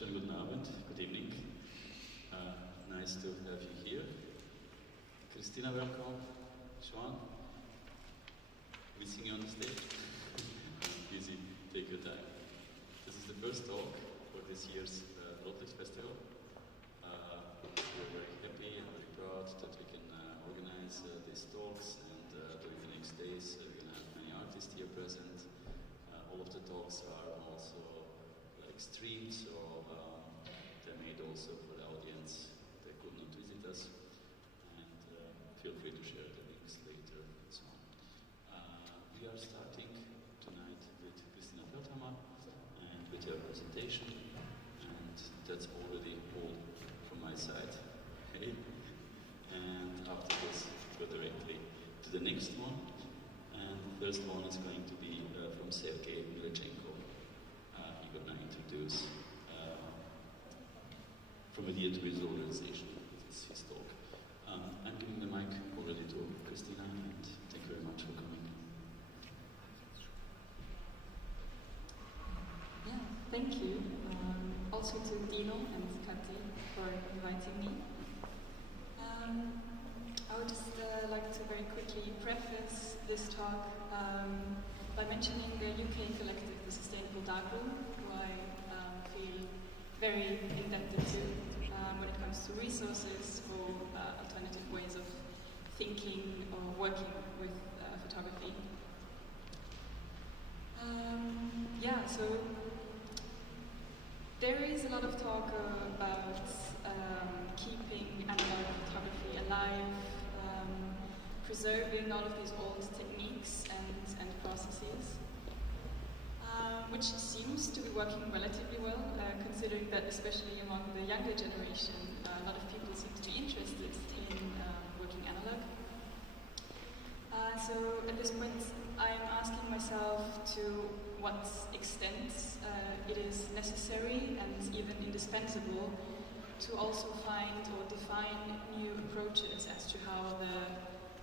Schönen guten Abend, good evening. Nice to have you here. KRISTINA, welcome. Johan, missing you on the stage. Easy, take your time. This is the first talk for this year's Rotlicht Festival. We're very happy and very proud that we can organize these talks, and during the next days we're going to have many artists here present. All of the talks are also streamed, so they're made also for the audience that could not visit us, and feel free to share the links later and so on. We are starting tonight with KRISTINA FELDHAMMER and with her presentation, and that's already all from my side. Hey. And after this, go directly to the next one, and the first one is going to be from Sergey Melnitchenko. He will now introduce from idea to visualization. It's his talk. I'm giving the mic already to KRISTINA, and thank you very much for coming. Yeah, thank you. Also to Dino and Kati for inviting me. I would just like to very quickly preface this talk by mentioning the UK collective, the Sustainable Darkroom, who I feel very indebted to when it comes to resources for alternative ways of thinking or working with photography. Yeah, so there is a lot of talk about keeping analog photography alive, preserving all of these old techniques and processes, which seems to be working relatively well, considering that especially among the younger generation, a lot of people seem to be interested in working analog. So at this point, I'm asking myself to what extent it is necessary and even indispensable to also find or define new approaches as to how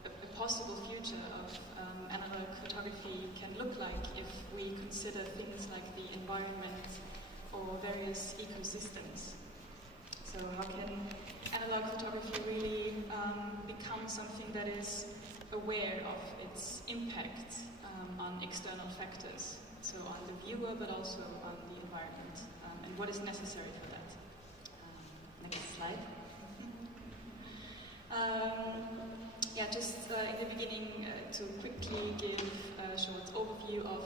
a possible future of analog photography can look like if we consider things like the environment or various ecosystems. So how can analog photography really become something that is aware of its impact on external factors, so on the viewer but also on the environment, and what is necessary for that. Next slide. Yeah, just in the beginning to quickly give a short overview of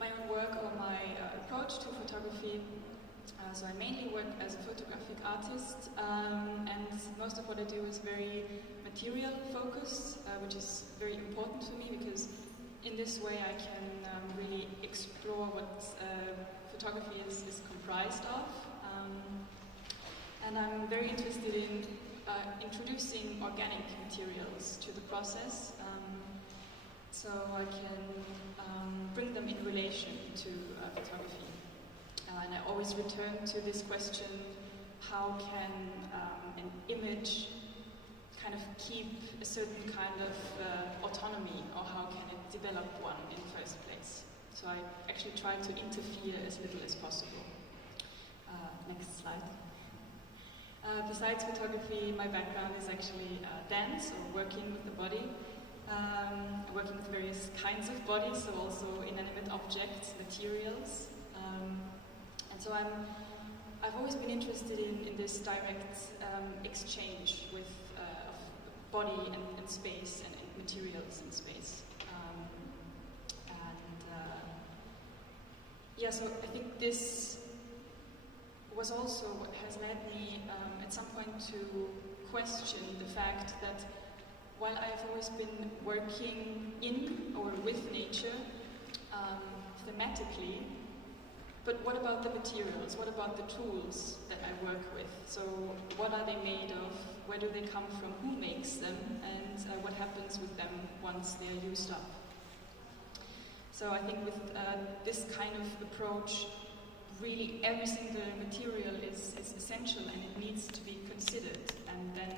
my own work or my approach to photography. So I mainly work as a photographic artist, and most of what I do is very material focused, which is very important for me because in this way I can really explore what photography is comprised of. And I'm very interested in introducing organic materials to the process, so I can bring them in relation to photography. And I always return to this question, how can an image kind of keep a certain kind of autonomy, or how can it develop one in the first place? So I actually try to interfere as little as possible. Next slide. Besides photography, my background is actually dance, or working with the body, working with various kinds of bodies, so also inanimate objects, materials. And so I've always been interested in this direct exchange with body and space and materials in space. Yeah, so I think this was also what has led me at some point to question the fact that while I've always been working in or with nature thematically, but what about the materials? What about the tools that I work with? So what are they made of? Where do they come from? Who makes them? And what happens with them once they are used up? So I think with this kind of approach, really every single material is essential and it needs to be considered. And then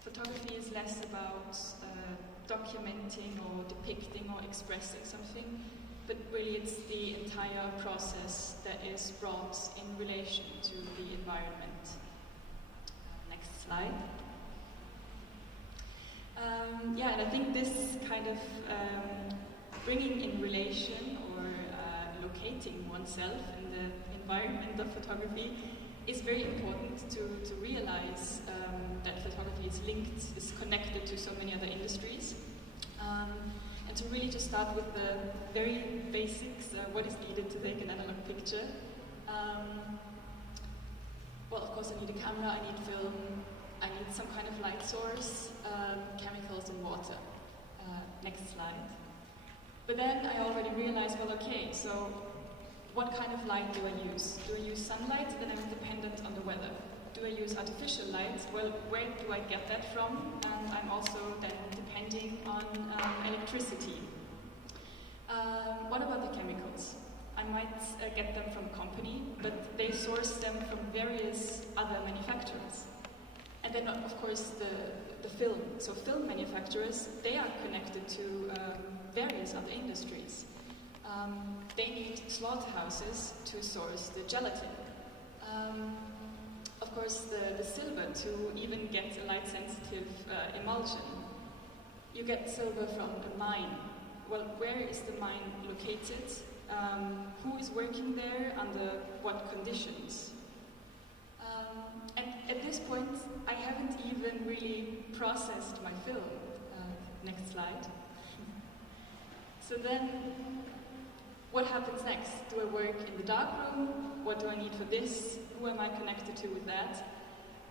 photography is less about documenting or depicting or expressing something, but really it's the entire process that is brought in relation to the environment. Next slide. Yeah, and I think this kind of bringing in relation or locating oneself in the environment of photography is very important to realize that photography is linked, is connected to so many other industries. And to really just start with the very basics, what is needed to take an analog picture. Well, of course I need a camera, I need film, I need some kind of light source, chemicals and water. Next slide. But then I already realized, well, okay, so what kind of light do I use? Do I use sunlight? Then I'm dependent on the weather. Do I use artificial light? Well, where do I get that from? And I'm also then depending on electricity. What about the chemicals? I might get them from a company, but they source them from various other manufacturers. And then, of course, the film. So film manufacturers, they are connected to various other industries. They need slaughterhouses to source the gelatin. Of course, the silver to even get a light-sensitive emulsion. You get silver from a mine. Well, where is the mine located? Who is working there? Under what conditions? And at this point, I haven't even really processed my film. Next slide. So then, what happens next? Do I work in the darkroom? What do I need for this? Who am I connected to with that?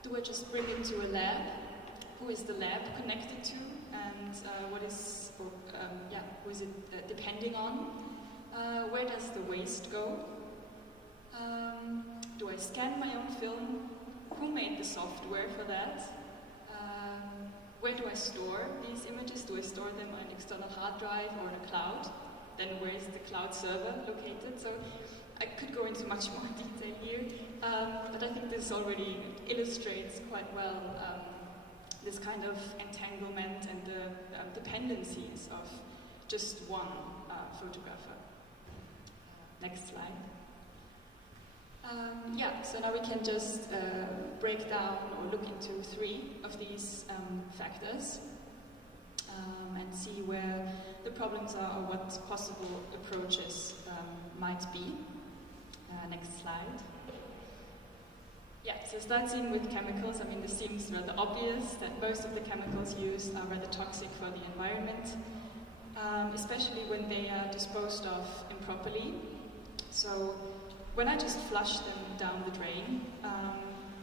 Do I just bring it to a lab? Who is the lab connected to? And who is it depending on? Where does the waste go? Do I scan my own film? Who made the software for that? Where do I store these images? Do I store them on an external hard drive or in a cloud? Then where is the cloud server located? So I could go into much more detail here, but I think this already illustrates quite well this kind of entanglement and the dependencies of just one photographer. Next slide. Yeah, so now we can just break down or look into 3 of these factors and see where the problems are or what possible approaches might be. Next slide. Yeah, so starting with chemicals, I mean, this seems rather obvious that most of the chemicals used are rather toxic for the environment, especially when they are disposed of improperly. So when I just flush them down the drain,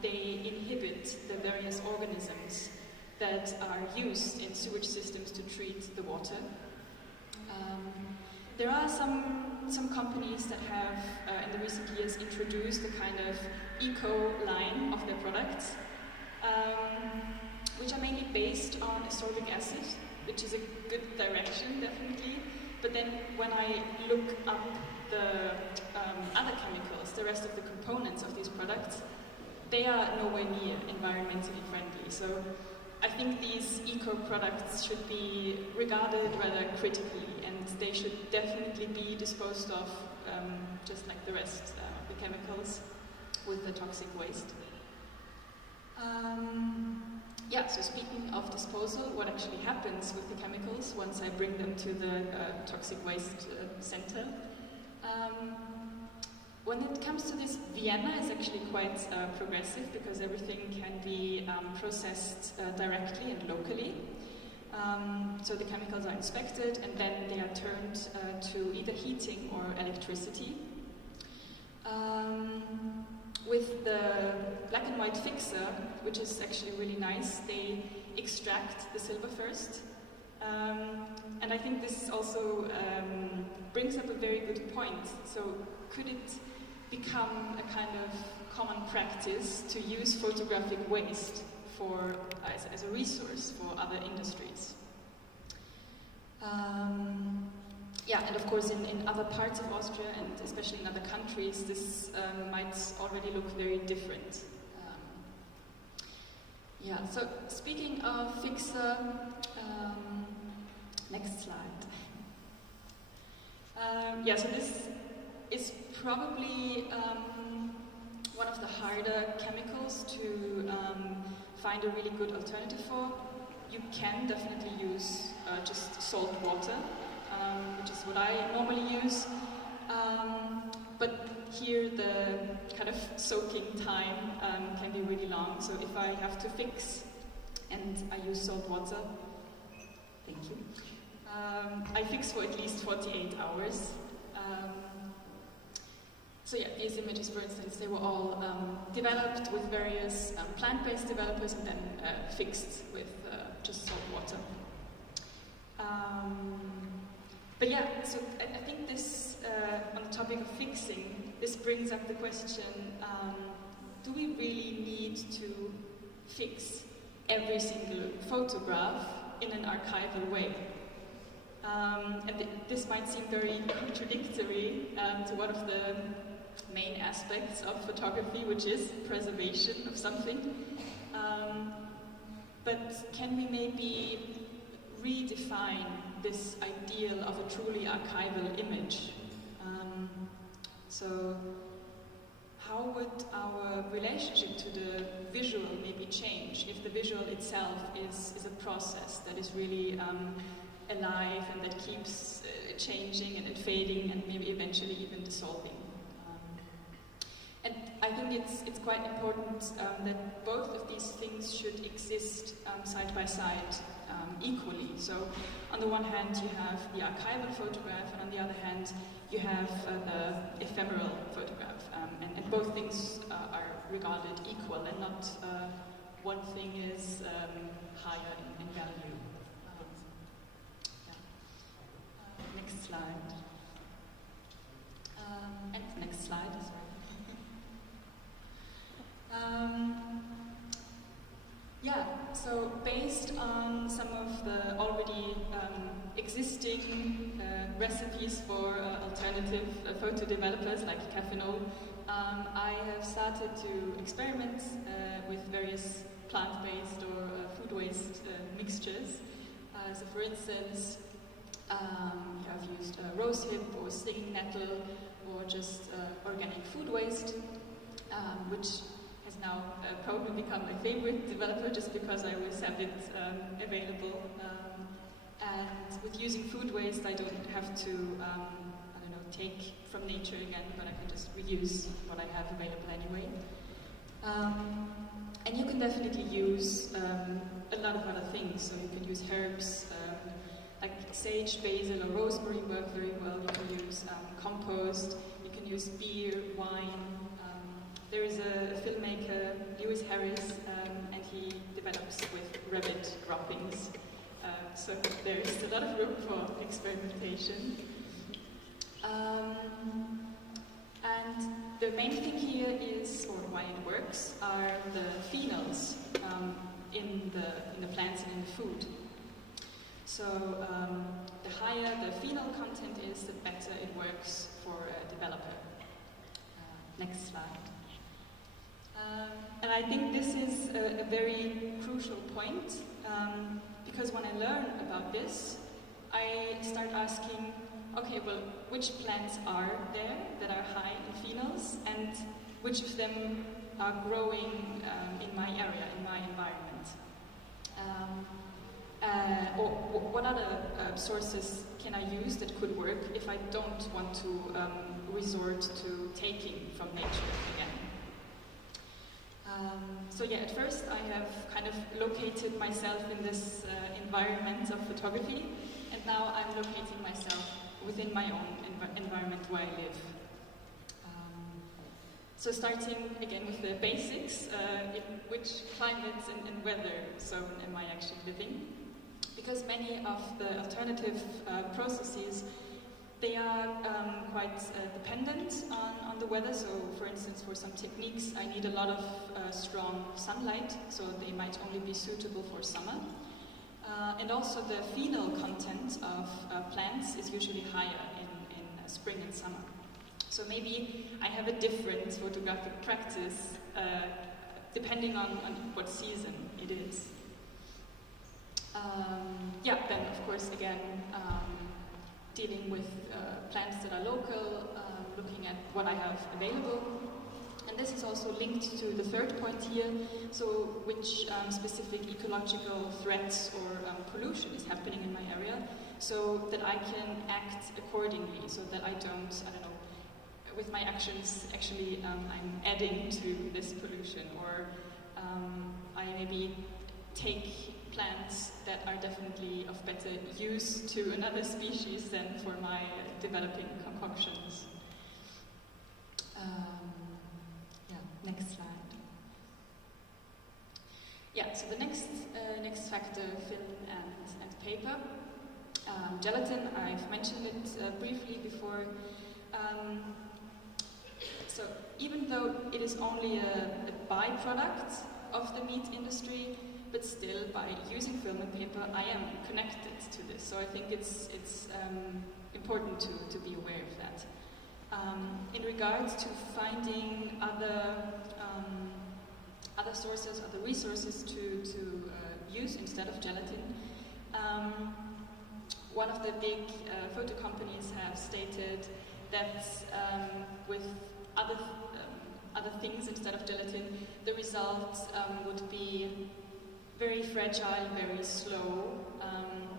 they inhibit the various organisms that are used in sewage systems to treat the water. There are some companies that have, in the recent years, introduced a kind of eco line of their products, which are mainly based on ascorbic acid, which is a good direction, definitely. But then when I look up the other chemicals, the rest of the components of these products, they are nowhere near environmentally friendly. So I think these eco-products should be regarded rather critically, and they should definitely be disposed of just like the rest of the chemicals with the toxic waste. Yeah, so speaking of disposal, what actually happens with the chemicals once I bring them to the toxic waste center? When it comes to this, Vienna is actually quite progressive because everything can be processed directly and locally. So the chemicals are inspected and then they are turned to either heating or electricity. With the black and white fixer, which is actually really nice, they extract the silver first. And I think this also brings up a very good point. So could it become a kind of common practice to use photographic waste as a resource for other industries? Yeah, and of course in other parts of Austria and especially in other countries, this might already look very different. Yeah, so speaking of fixer, next slide. Yeah, so this is probably one of the harder chemicals to find a really good alternative for. You can definitely use just salt water, which is what I normally use. But here the kind of soaking time can be really long. So if I have to fix and I use salt water, thank you, I fix for at least 48 hours. So yeah, these images, for instance, they were all developed with various plant-based developers and then fixed with just salt water. But yeah, so I think this, on the topic of fixing, this brings up the question, do we really need to fix every single photograph in an archival way? And this might seem very contradictory to one of the main aspects of photography, which is preservation of something. But can we maybe redefine this ideal of a truly archival image? So how would our relationship to the visual maybe change if the visual itself is a process that is really alive and that keeps changing and fading and maybe eventually even dissolving? And I think it's quite important that both of these things should exist side by side equally. So on the one hand you have the archival photograph, and on the other hand you have the ephemeral photograph. And both things are regarded equal, and not one thing is higher in value. Next slide. And next slide, sorry. Yeah, so based on some of the already existing recipes for alternative photo developers like Caffeinol, I have started to experiment with various plant-based or food waste mixtures. So for instance, I've used rosehip or stinging nettle or just organic food waste, which has now probably become my favorite developer just because I always have it available. And with using food waste, I don't have to, I don't know, take from nature again, but I can just reuse what I have available anyway. And you can definitely use a lot of other things. So you can use herbs, like sage, basil, or rosemary work very well. You can use compost, you can use beer, wine. There is a filmmaker, Lewis Harris, and he develops with rabbit droppings. So there is a lot of room for experimentation. And the main thing here is, or why it works, are the phenols in the plants and in the food. So the higher the phenol content is, the better it works for a developer. Next slide. And I think this is a very crucial point, because when I learn about this, I start asking, okay, well, which plants are there that are high in phenols, and which of them are growing in my area, in my environment? Or what other sources can I use that could work if I don't want to resort to taking from nature again? So yeah, at first I have kind of located myself in this environment of photography, and now I'm locating myself within my own environment where I live. So starting again with the basics, in which climates and weather zone am I actually living? Because many of the alternative processes, they are quite dependent on the weather. So for instance, for some techniques, I need a lot of strong sunlight, so they might only be suitable for summer. And also the phenol content of plants is usually higher in spring and summer. So maybe I have a different photographic practice depending on what season it is. Yeah, then of course again, dealing with plants that are local, looking at what I have available. And this is also linked to the third point here, so which specific ecological threats or pollution is happening in my area, so that I can act accordingly, so that I don't know, with my actions actually I'm adding to this pollution, or I maybe take plants that are definitely of better use to another species than for my developing concoctions. Next slide. Yeah, so the next factor, film and paper. Gelatin, I've mentioned it briefly before. So even though it is only a byproduct of the meat industry, but still by using film and paper, I am connected to this. So I think it's important to be aware of that. In regards to finding other sources, other resources to use instead of gelatin, one of the big photo companies have stated that with other things instead of gelatin, the result would be very fragile, very slow,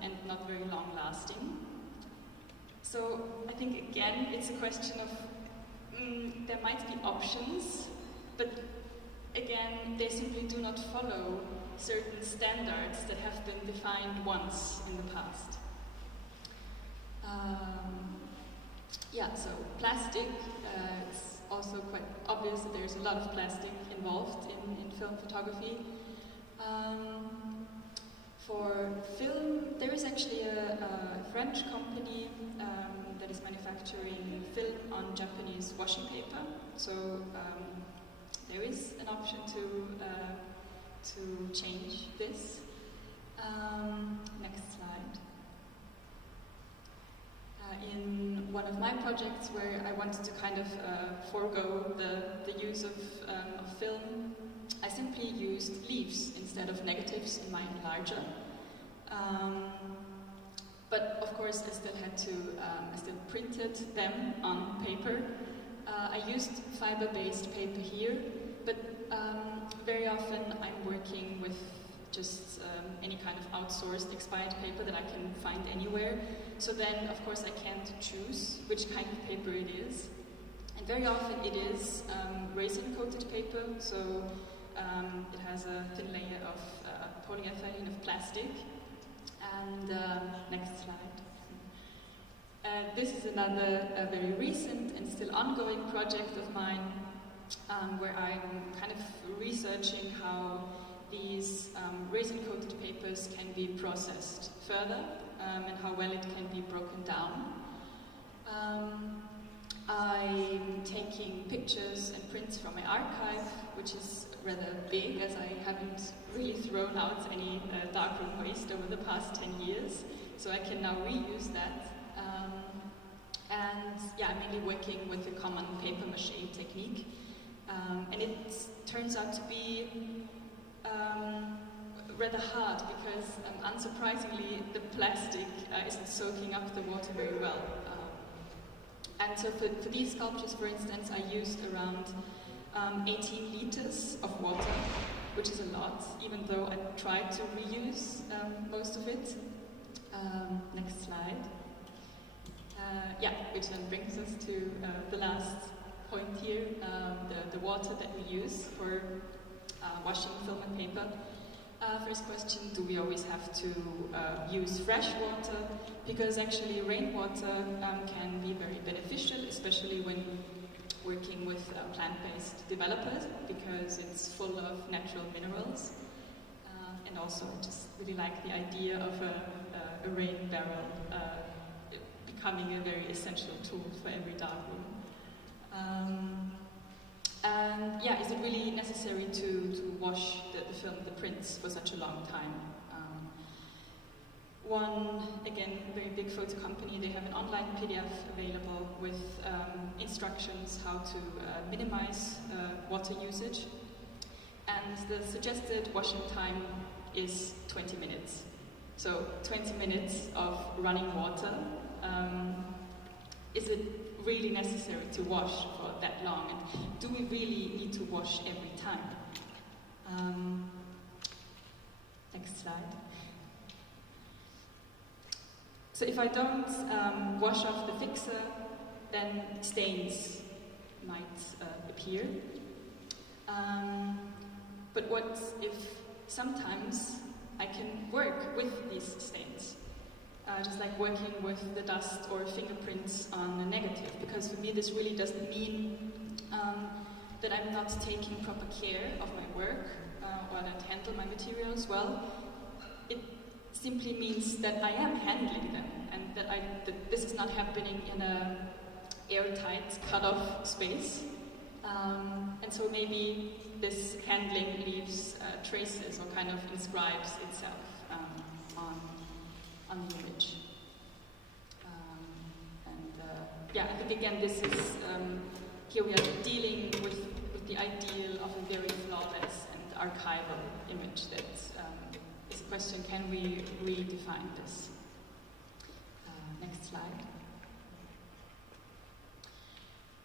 and not very long-lasting. So I think again it's a question of there might be options, but again they simply do not follow certain standards that have been defined once in the past. Yeah, so plastic, it's also quite obvious that there's a lot of plastic involved in film photography. For film, there is actually a French company that is manufacturing film on Japanese washing paper. So there is an option to change this. Next slide. In one of my projects where I wanted to kind of forego the use of film, I simply used leaves instead of negatives in my enlarger. But of course I still had to, I still printed them on paper. I used fiber-based paper here, but very often I'm working with just any kind of outsourced expired paper that I can find anywhere. So then, of course, I can't choose which kind of paper it is. And very often it is resin-coated paper, so it has a thin layer of polyethylene of plastic. And next slide. This is another very recent and still ongoing project of mine where I'm kind of researching how these resin-coated papers can be processed further and how well it can be broken down. I'm taking pictures and prints from my archive, which is rather big as I haven't really thrown out any darkroom waste over the past 10 years, so I can now reuse that. And yeah, I'm mainly working with a common paper mache technique, and it turns out to be rather hard because, unsurprisingly, the plastic isn't soaking up the water very well. And so for these sculptures, for instance, I used around 18 liters of water, which is a lot, even though I tried to reuse most of it. Next slide. Yeah, which then brings us to the last point here, the water that we use for washing film and paper. First question, do we always have to use fresh water? Because actually rainwater can be very beneficial, especially when working with plant-based developers, because it's full of natural minerals. And also I just really like the idea of a rain barrel becoming a very essential tool for every darkroom. And yeah, is it really necessary to wash the film, the prints, for such a long time? One, again, very big photo company, they have an online PDF available with instructions how to minimize water usage. And the suggested washing time is 20 minutes. So So 20 minutes of running water, is it really necessary to wash for that long? And do we really need to wash every time? Next slide. So if I don't wash off the fixer, then stains might appear. But what if sometimes I can work with these stains? Just like working with the dust or fingerprints on a negative, because for me this really doesn't mean that I'm not taking proper care of my work or that I handle my materials well. It simply means that I am handling them, and that this is not happening in a airtight, cut-off space. And so maybe this handling leaves traces or kind of inscribes itself on the image. Yeah, I think again this is, here we are dealing with the ideal of a very flawless and archival image that is a question, can we redefine this? Next slide.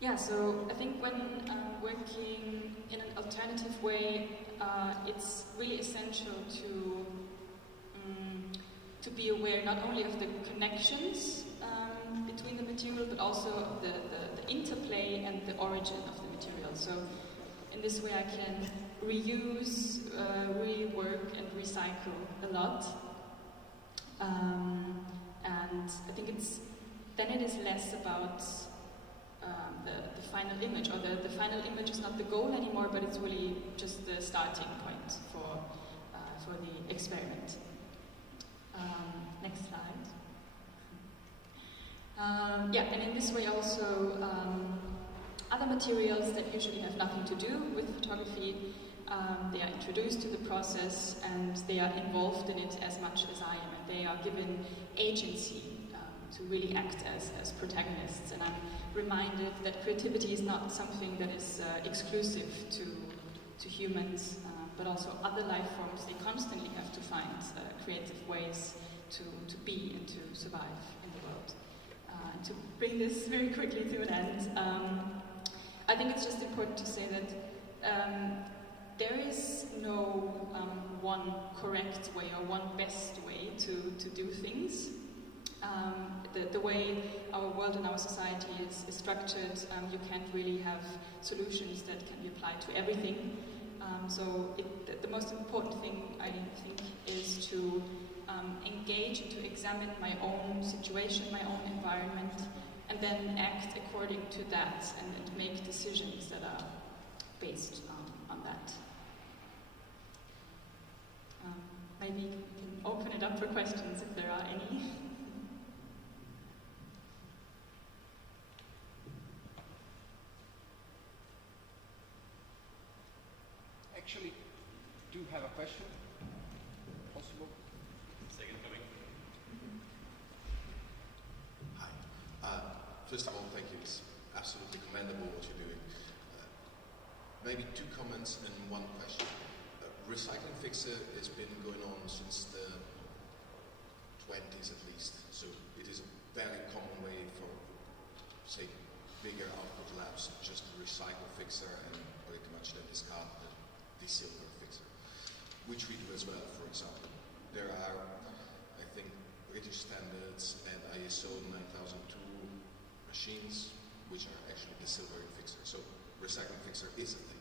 Yeah, so I think when working in an alternative way, it's really essential to be aware not only of the connections between the material, but also of the interplay and the origin of the material. So in this way I can reuse, rework and recycle a lot. And I think then it is less about the final image, or the final image is not the goal anymore, but it's really just the starting point for the experiment. Next slide. Yeah, and in this way also other materials that usually have nothing to do with photography, they are introduced to the process and they are involved in it as much as I am, and they are given agency to really act as protagonists. And I'm reminded that creativity is not something that is exclusive to humans, but also other life forms. They constantly have to find creative ways to be and to survive in the world. To bring this very quickly to an end, I think it's just important to say that there is no one correct way or one best way to do things. The way our world and our society is structured, you can't really have solutions that can be applied to everything. So the most important thing, I think, is to engage and to examine my own situation, my own environment, and then act according to that and make decisions that are based on that. Maybe we can open it up for questions if there are any. Actually, do you have a question? Possible? Second coming. Hi. First of all, thank you. It's absolutely commendable what you're doing. Maybe two comments and one question. Recycling fixer has been going on since the 20s at least, so it is a very common way for, say, bigger output labs just to recycle fixer and pretty much then discard the silver fixer, which we do as well. For example, there are, I think, British standards and ISO 9002 machines which are actually the silver fixer. So recycling fixer is a thing.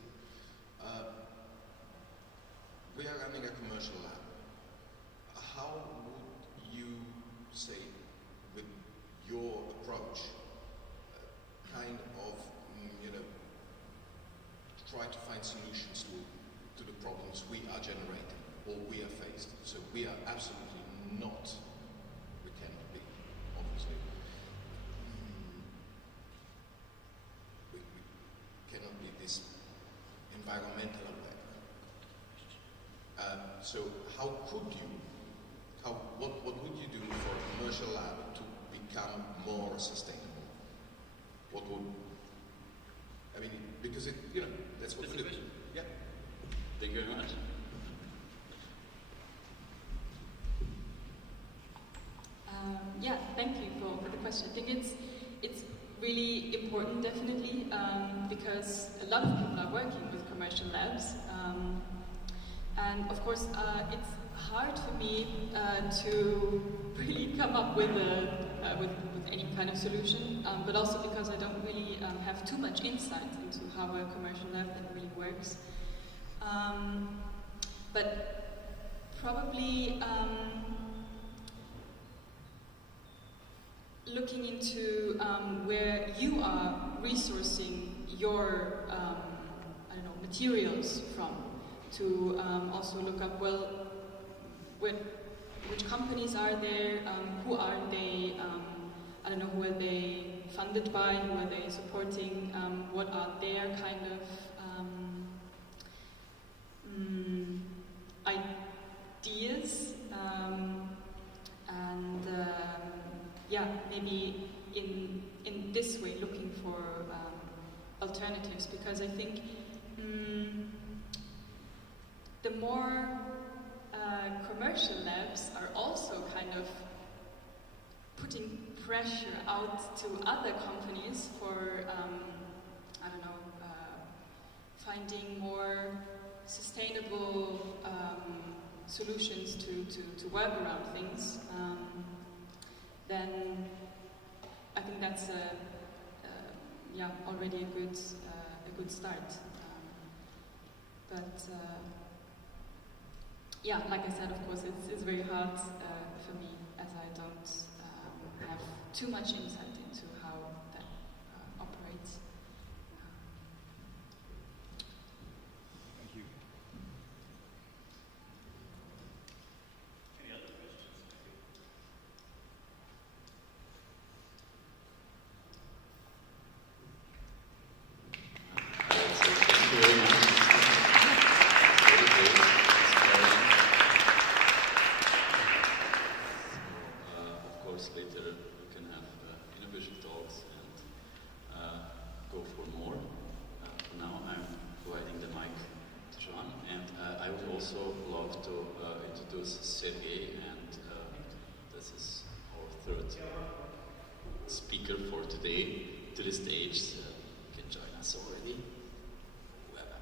We are running a commercial lab. How would you say, with your approach, kind of, try to find solutions to the problems we are generating or we are faced? So we are absolutely not, we cannot be, obviously. We cannot be this environmental aware. So how could you, what would you do for a commercial lab to become more sustainable? What would, I mean, because it, that's what we do. Yeah. Thank you very much. question. I think it's really important, definitely, because a lot of people are working with commercial labs, and of course it's hard for me to really come up with any kind of solution, but also because I don't really have too much insight into how a commercial lab then really works. But probably looking into where you are resourcing your I don't know, materials from, to also look up, well, which companies are there, who are they, I don't know, who are they funded by, who are they supporting, what are their kind of ideas, and yeah, maybe in this way looking for alternatives, because I think the more commercial labs are also kind of putting pressure out to other companies for, I don't know, finding more sustainable solutions to work around things, then I think that's yeah, already a good start. But yeah, like I said, of course, it's very hard for me, as I don't have too much insight into how that operates. Thank you. Any other questions? Thank you very much. Very great, inspiring. So, of course, later we can have innovation talks and go for more. For now, I'm providing the mic to Jahan, and I would also love to introduce Sergey, and this is our third speaker for today to the stage. So you can join us already. Whoever.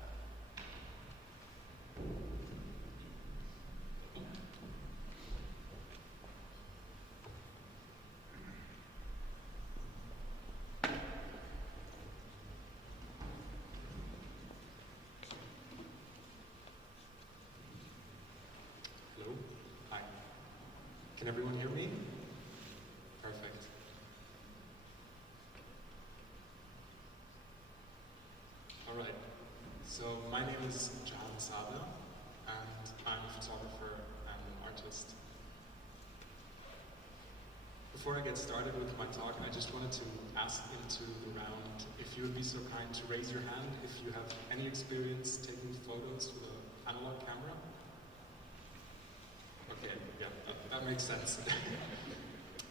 Hello? Hi. Can everyone hear me? Perfect. All right. So my name is JAHAN SABER, and I'm a photographer and an artist. Before I get started with my talk, I just wanted to ask into the round if you would be so kind to raise your hand if you have any experience taking photos with an analog camera. Okay, yeah, that makes sense.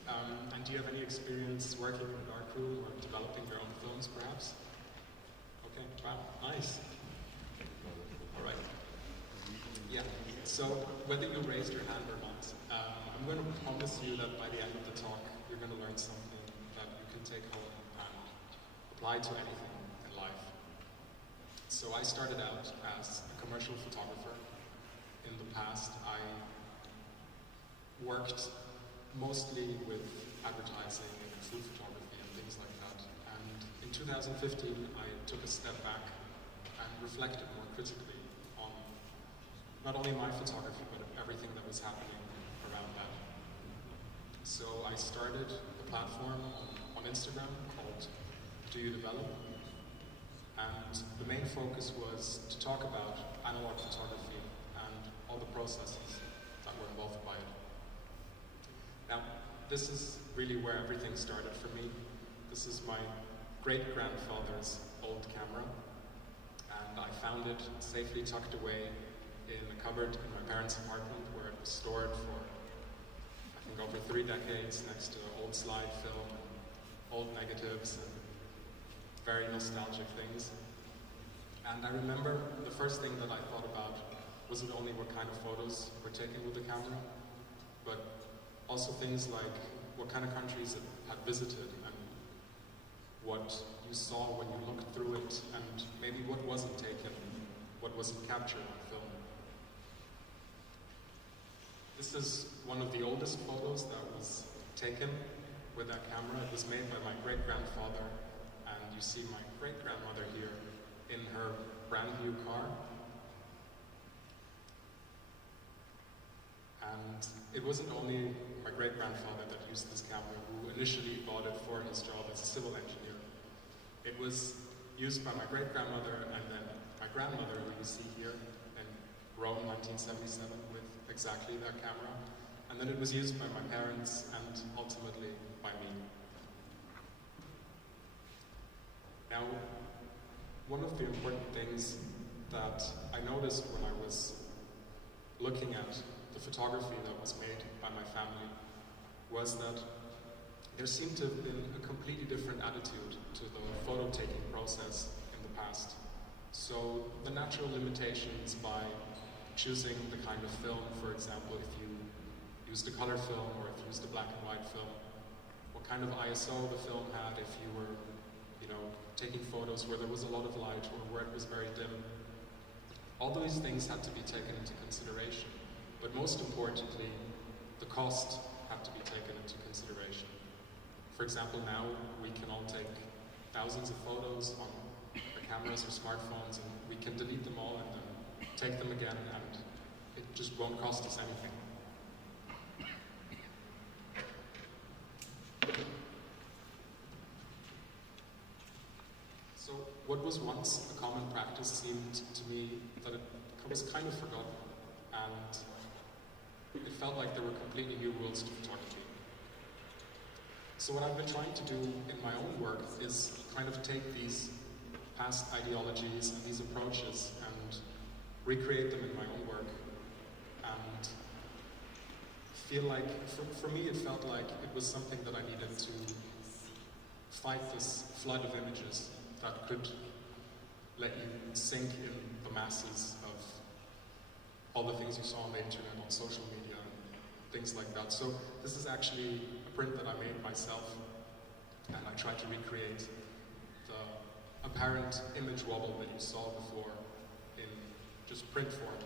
And do you have any experience working in a darkroom or developing your own films, perhaps? Okay, wow, nice. All right. Yeah, so whether you raised your hand or not, I'm going to promise you that by the end of the talk, you're going to learn something that you can take home and apply to anything in life. So I started out as a commercial photographer. In the past, I worked mostly with advertising and food photography and things like that. And in 2015, I took a step back and reflected more critically on not only my photography, but everything that was happening around that. So I started a platform on Instagram called DOYOUDEVELOP. And the main focus was to talk about analog photography and all the processes that were involved by it. Now, this is really where everything started for me. This is my great-grandfather's old camera, and I found it safely tucked away in a cupboard in my parents' apartment where it was stored for, I think, over 3 decades next to old slide film, and old negatives, and very nostalgic things. And I remember the first thing that I thought about wasn't only what kind of photos were taken with the camera, but also things like what what kind of countries it had visited, and what you saw when you looked through it, and maybe what wasn't taken, what wasn't captured on film. This is one of the oldest photos that was taken with that camera. It was made by my great-grandfather, and you see my great-grandmother here in her brand new car. And it wasn't only my great-grandfather that used this camera, who initially bought it for his job as a civil engineer. It was used by my great-grandmother and then my grandmother, who you see here in Rome, 1977, with exactly that camera. And then it was used by my parents and ultimately by me. Now, one of the important things that I noticed when I was looking at the photography that was made by my family was that there seemed to have been a completely different attitude to the photo-taking process in the past. So the natural limitations by choosing the kind of film, for example, if you used a color film or if you used a black and white film, what kind of ISO the film had, if you were, taking photos where there was a lot of light or where it was very dim. All these things had to be taken into consideration, but most importantly, the cost had to be taken into consideration. For example, now we can all take thousands of photos on our cameras or smartphones, and we can delete them all and then take them again, and it just won't cost us anything. So what was once a common practice seemed to me that it was kind of forgotten, and it felt like there were completely new rules to photography. So what I've been trying to do in my own work is kind of take these past ideologies and these approaches and recreate them in my own work, and feel like, for me it felt like it was something that I needed to fight this flood of images that could let you sink in the masses of all the things you saw on the internet, on social media, and things like that. So this is actually a print that I made myself, and I tried to recreate the apparent image wobble that you saw before in just print form.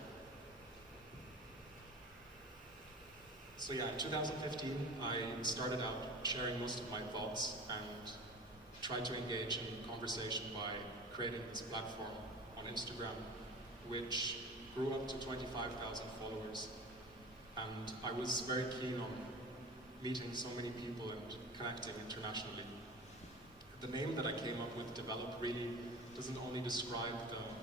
So yeah, in 2015, I started out sharing most of my thoughts and tried to engage in conversation by creating this platform on Instagram, which grew up to 25,000 followers. And I was very keen on meeting so many people and connecting internationally. The name that I came up with, Develop, really doesn't only describe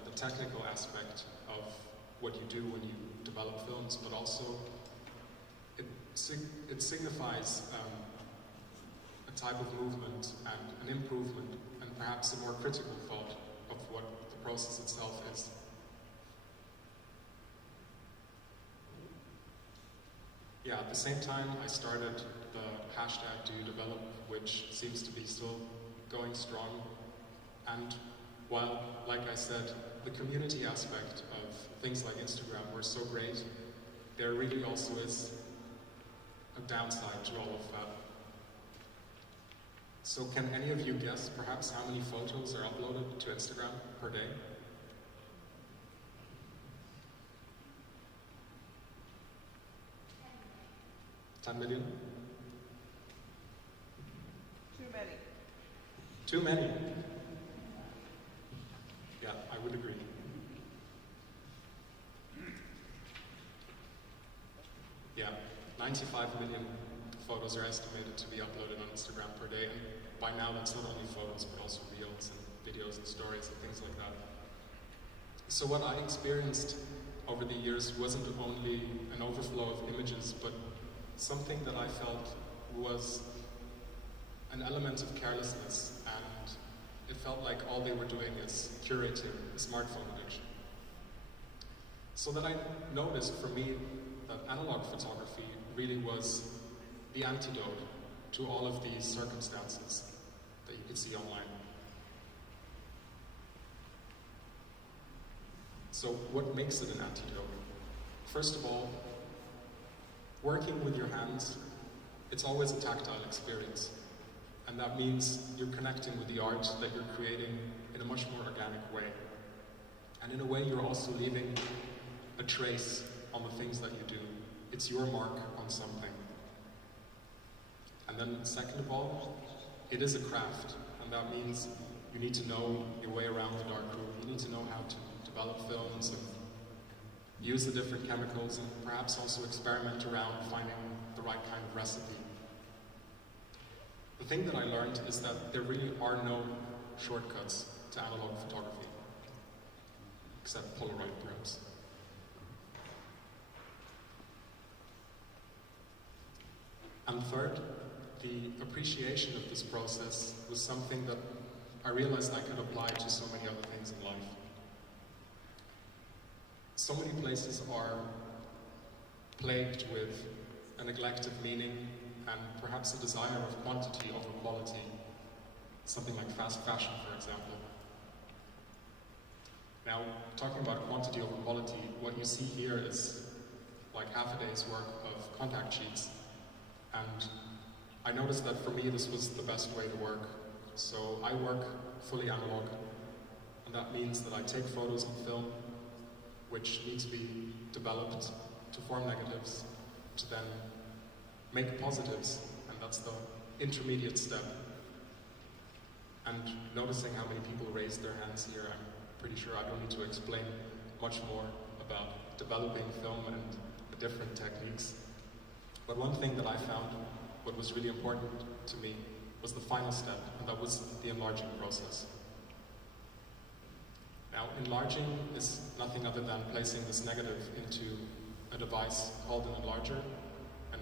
the technical aspect of what you do when you develop films, but also it signifies a type of movement and an improvement and perhaps a more critical thought of what the process itself is. Yeah, at the same time I started the hashtag DOYOUDEVELOP, which seems to be still going strong. And while, like I said, the community aspect of things like Instagram were so great, there really also is a downside to all of that. So can any of you guess perhaps how many photos are uploaded to Instagram per day? $10 million? Too many. Too many? Yeah, I would agree. Yeah, 95 million photos are estimated to be uploaded on Instagram per day, and by now that's not only photos but also reels and videos and stories and things like that. So what I experienced over the years wasn't only an overflow of images, but something that I felt was an element of carelessness, and it felt like all they were doing is curating a smartphone addiction. So that I noticed for me that analog photography really was the antidote to all of these circumstances that you could see online. So what makes it an antidote? First of all, working with your hands, it it's always a tactile experience. And that means you're connecting with the art that you're creating in a much more organic way. And in a way, you're also leaving a trace on the things that you do. It's your mark on something. And then second of all, it is a craft. And that means you need to know your way around the darkroom. You need to know how to develop films and use the different chemicals and perhaps also experiment around finding the right kind of recipe. The thing that I learned is that there really are no shortcuts to analog photography, except Polaroid perhaps. And third, the appreciation of this process was something that I realized I could apply to so many other things in life. So many places are plagued with a neglect of meaning and perhaps a desire of quantity over quality. Something like fast fashion, for example. Now, talking about quantity over quality, what you see here is like half a day's work of contact sheets. And I noticed that for me this was the best way to work. So I work fully analog, and that means that I take photos on film, which need to be developed to form negatives, to then make positives, and that's the intermediate step. And noticing how many people raised their hands here, I'm pretty sure I don't need to explain much more about developing film and the different techniques. But one thing that I found, what was really important to me, was the final step, and that was the enlarging process. Now, enlarging is nothing other than placing this negative into a device called an enlarger, and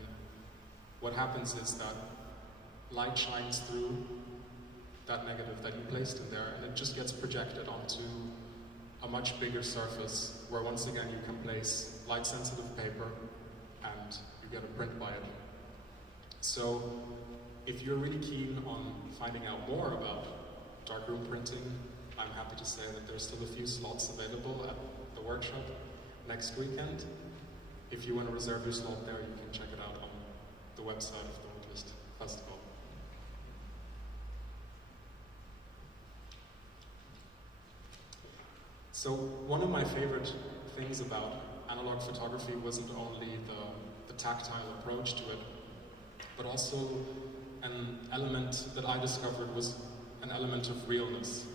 what happens is that light shines through that negative that you placed in there, and it just gets projected onto a much bigger surface, where once again you can place light-sensitive paper, and you get a print by it. So, if you're really keen on finding out more about darkroom printing, I'm happy to say that there's still a few slots available at the workshop next weekend. If you want to reserve your slot there, you can check it out on the website of the Rotlicht Festival. So one of my favorite things about analog photography wasn't only the tactile approach to it, but also an element that I discovered was an element of realness.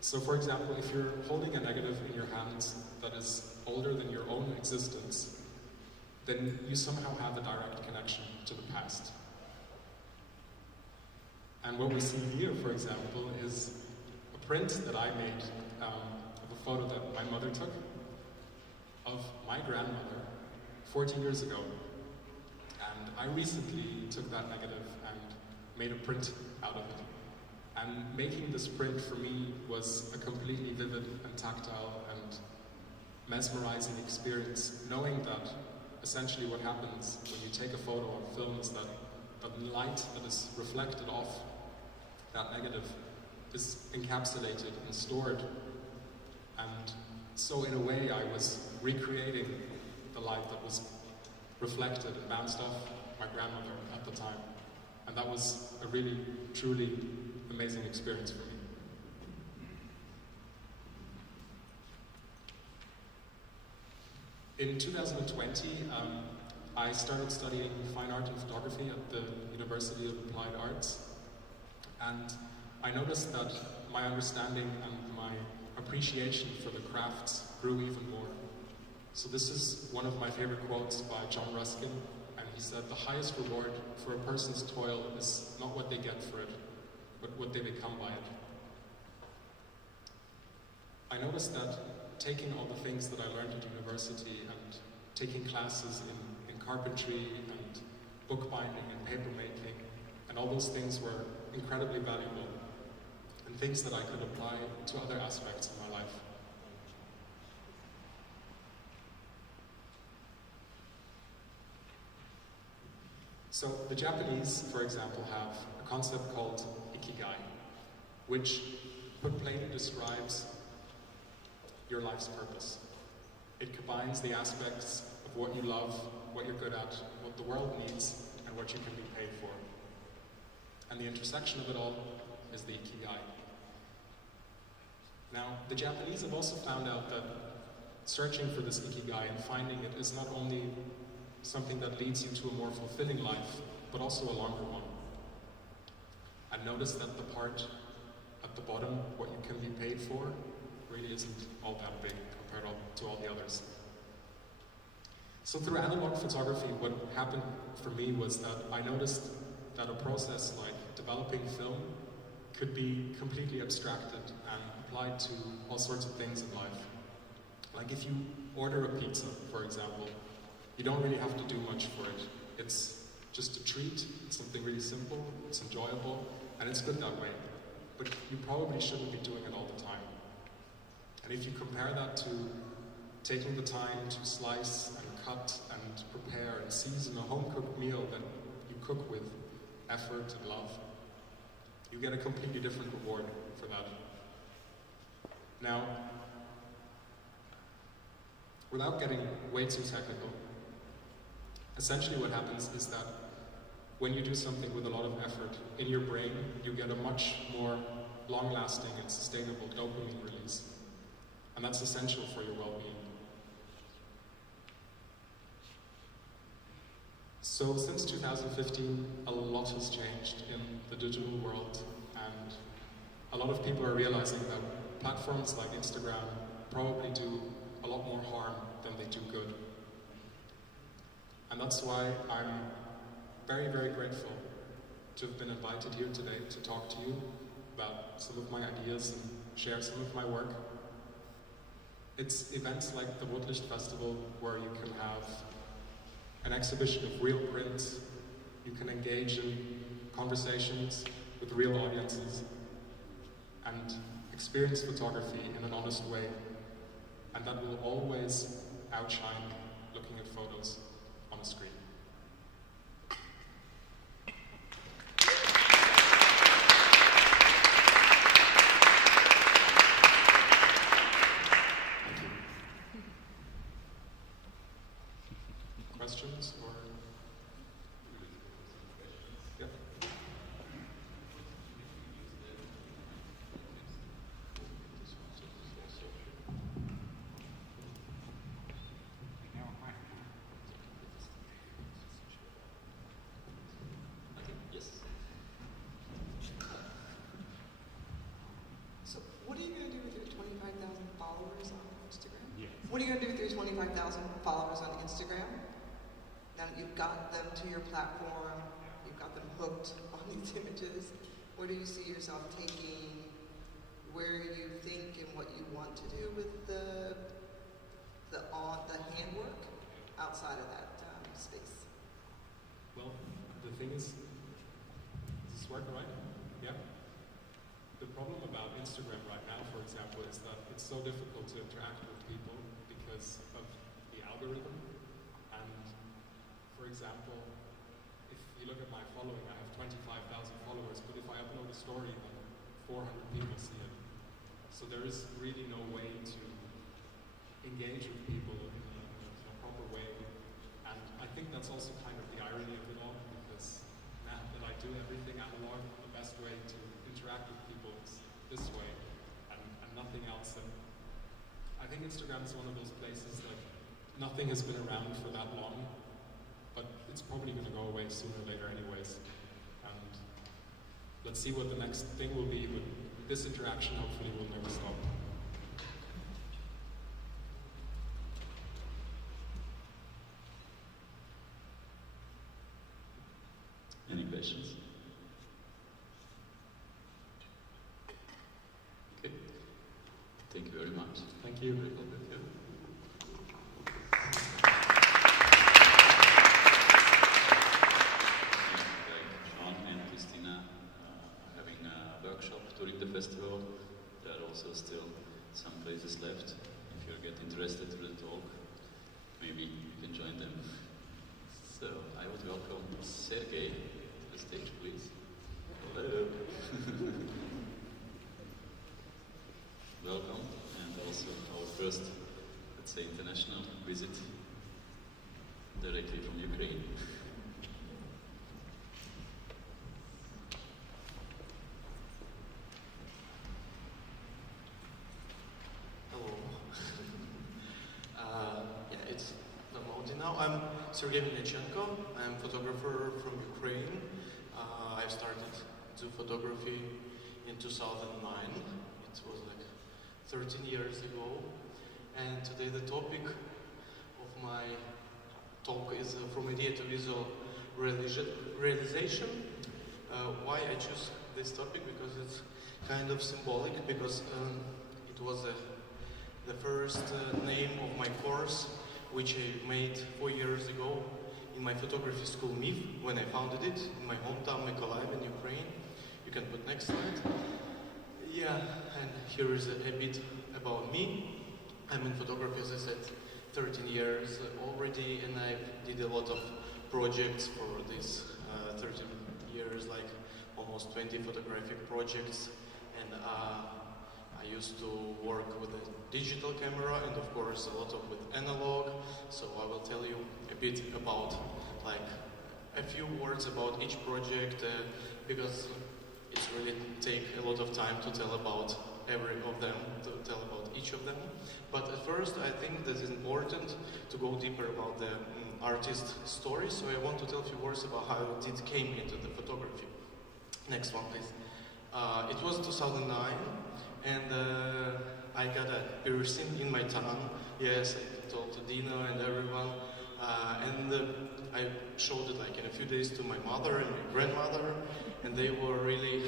So for example, if you're holding a negative in your hands that is older than your own existence, then you somehow have a direct connection to the past. And what we see here, for example, is a print that I made of a photo that my mother took of my grandmother 40 years ago. And I recently took that negative and made a print out of it. And making this print for me was a completely vivid and tactile and mesmerizing experience, knowing that essentially what happens when you take a photo on film is that the light that is reflected off that negative is encapsulated and stored. And so in a way I was recreating the light that was reflected and bounced off my grandmother at the time. And that was a really, truly amazing experience for me. In 2020, I started studying fine art and photography at the University of Applied Arts, and I noticed that my understanding and my appreciation for the crafts grew even more. So this is one of my favorite quotes by John Ruskin, and he said, "The highest reward for a person's toil is not what they get for it, but what they become by it." I noticed that taking all the things that I learned at university and taking classes in carpentry and bookbinding and papermaking, and all those things were incredibly valuable and things that I could apply to other aspects of my life. So the Japanese, for example, have a concept called ikigai, which put plainly describes your life's purpose. It combines the aspects of what you love, what you're good at, what the world needs, and what you can be paid And the intersection of it all is the ikigai. Now, the Japanese have also found out that searching for this ikigai and finding it is not only something that leads you to a more fulfilling life, but also a longer one. And notice that the part at the bottom, what you can be paid for, really isn't all that big compared to all the others. So through analog photography, what happened for me was that I noticed that a process like developing film could be completely abstracted and applied to all sorts of things in life. Like if you order a pizza, for example, you don't really have to do much for it. It's just a treat, it's something really simple, it's enjoyable, and it's good that way. But you probably shouldn't be doing it all the time. And if you compare that to taking the time to slice and cut and prepare and season a home-cooked meal that you cook with effort and love, you get a completely different reward for that. Now, without getting way too technical, essentially what happens is that when you do something with a lot of effort, in your brain you get a much more long-lasting and sustainable dopamine release. And that's essential for your well-being. So since 2015, a lot has changed in the digital world, and a lot of people are realizing that platforms like Instagram probably do a lot more harm than they do good. And that's why I'm very, very grateful to have been invited here today to talk to you about some of my ideas and share some of my work. It's events like the Rotlicht Festival where you can have an exhibition of real prints, you can engage in conversations with real audiences, and experience photography in an honest way. And that will always outshine looking at photos on a screen. Questions or? Yep. Yes. So what are you going to do with your 25,000 followers on Instagram? Yeah. What are you going to do with your 25,000 followers on Instagram? Now that you've got them to your platform, you've got them hooked on these images, where do you see yourself taking, where you think and what you want to do with the handwork outside of that space? Well, the thing is this working right? Yeah. The problem about Instagram right now, for example, is that it's so difficult to interact with people because of the algorithm. And for example, if you look at my following, I have 25,000 followers, but if I upload a story, then 400 people see it. So there is really no way to engage with people in a proper way. And I think that's also kind of the irony of it all, because now that I do everything analog, the best way to interact with people is this way and nothing else. And I think Instagram is one of those places that nothing has been around for that long, but it's probably going to go away sooner or later anyways. And let's see what the next thing will be, but this interaction hopefully will never stop. Any questions? Okay. Thank you very much. Thank you. Very public, yeah. Like Jean and KRISTINA are having a workshop during the festival. There are also still some places left. If you get interested to the talk, maybe you can join them. So I would welcome Sergey to the stage, please. Hello. Welcome, and also our first, let's say, international visit directly from Ukraine. now. I'm Sergey Melnitchenko. I'm a photographer from Ukraine. I started to do photography in 2009. It was like 13 years ago. And today the topic of my talk is from idea to visual realization. Why I choose this topic? Because it's kind of symbolic, because it was the first name of my course, which I made 4 years ago in my photography school MIF, when I founded it in my hometown Mykolaiv in Ukraine. You can put next slide. Yeah, and here is a bit about me. I'm in photography, as I said, 13 years already, and I did a lot of projects for these 13 years, like almost 20 photographic projects. And I used to work with a digital camera and of course a lot of with analog. So I will tell you a bit about, like, a few words about each project because it's really take a lot of time to tell about every of them, to tell about each of them. But at first I think that it's important to go deeper about the artist story. So I want to tell a few words about how it came into the photography. Next one, please. It was 2009, and I got a piercing in my tongue. Yes, I told to Dino and everyone, and I showed it like in a few days to my mother and my grandmother, and they were really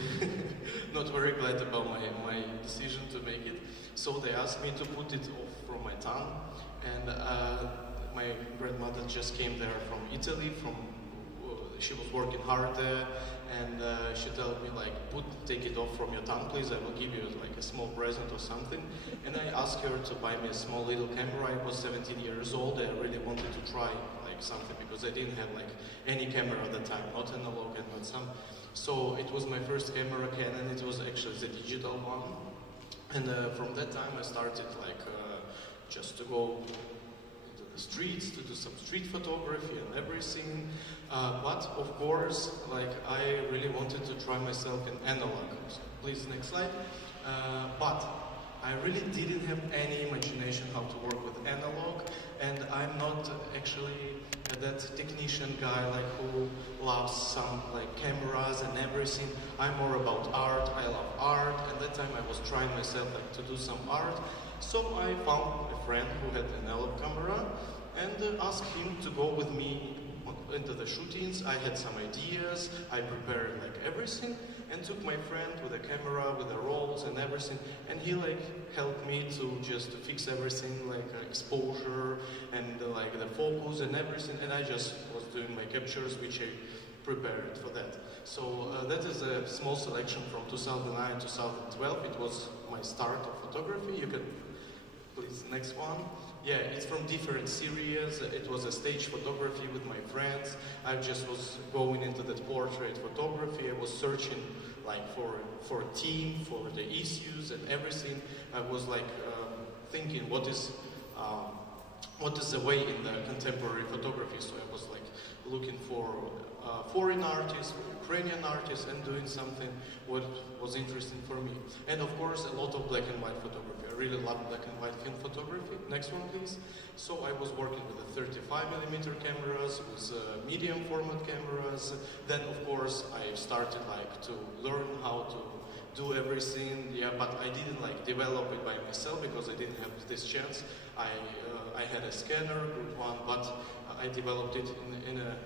not very glad about my decision to make it. So they asked me to put it off from my tongue, and my grandmother just came there from Italy. She was working hard there, and she told me like, take it off from your tongue, please. I will give you like a small present or something. And I asked her to buy me a small little camera. I was 17 years old. I really wanted to try like something because I didn't have like any camera at the time, not analog and not some. So it was my first camera, Canon. It was actually the digital one. And from that time I started like just to go into the streets, to do some street photography and everything. But of course, like, I really wanted to try myself in analog. So please, next slide. But I really didn't have any imagination how to work with analog, and I'm not actually that technician guy like who loves some like cameras and everything. I'm more about art. I love art. At that time, I was trying myself like to do some art. So I found a friend who had an analog camera and asked him to go with me into the shootings. I had some ideas, I prepared like everything, and took my friend with a camera, with the rolls and everything, and he like helped me to just fix everything, like exposure and like the focus and everything, and I just was doing my captures, which I prepared for that. So that is a small selection from 2009 to 2012. It was my start of photography. You can, please, next one. Yeah, it's from different series. It was a stage photography with my friends. I just was going into that portrait photography. I was searching like for a theme, for the issues and everything. I was like thinking what is the way in the contemporary photography. So I was like looking for foreign artists, for Ukrainian artists, and doing something what was interesting for me. And of course, a lot of black and white photography. I really love black and white film photography. Next one, please. So I was working with the 35mm cameras, with medium format cameras. Then, of course, I started like to learn how to do everything. Yeah, but I didn't like develop it by myself because I didn't have this chance. I had a scanner, good one, but I developed it in a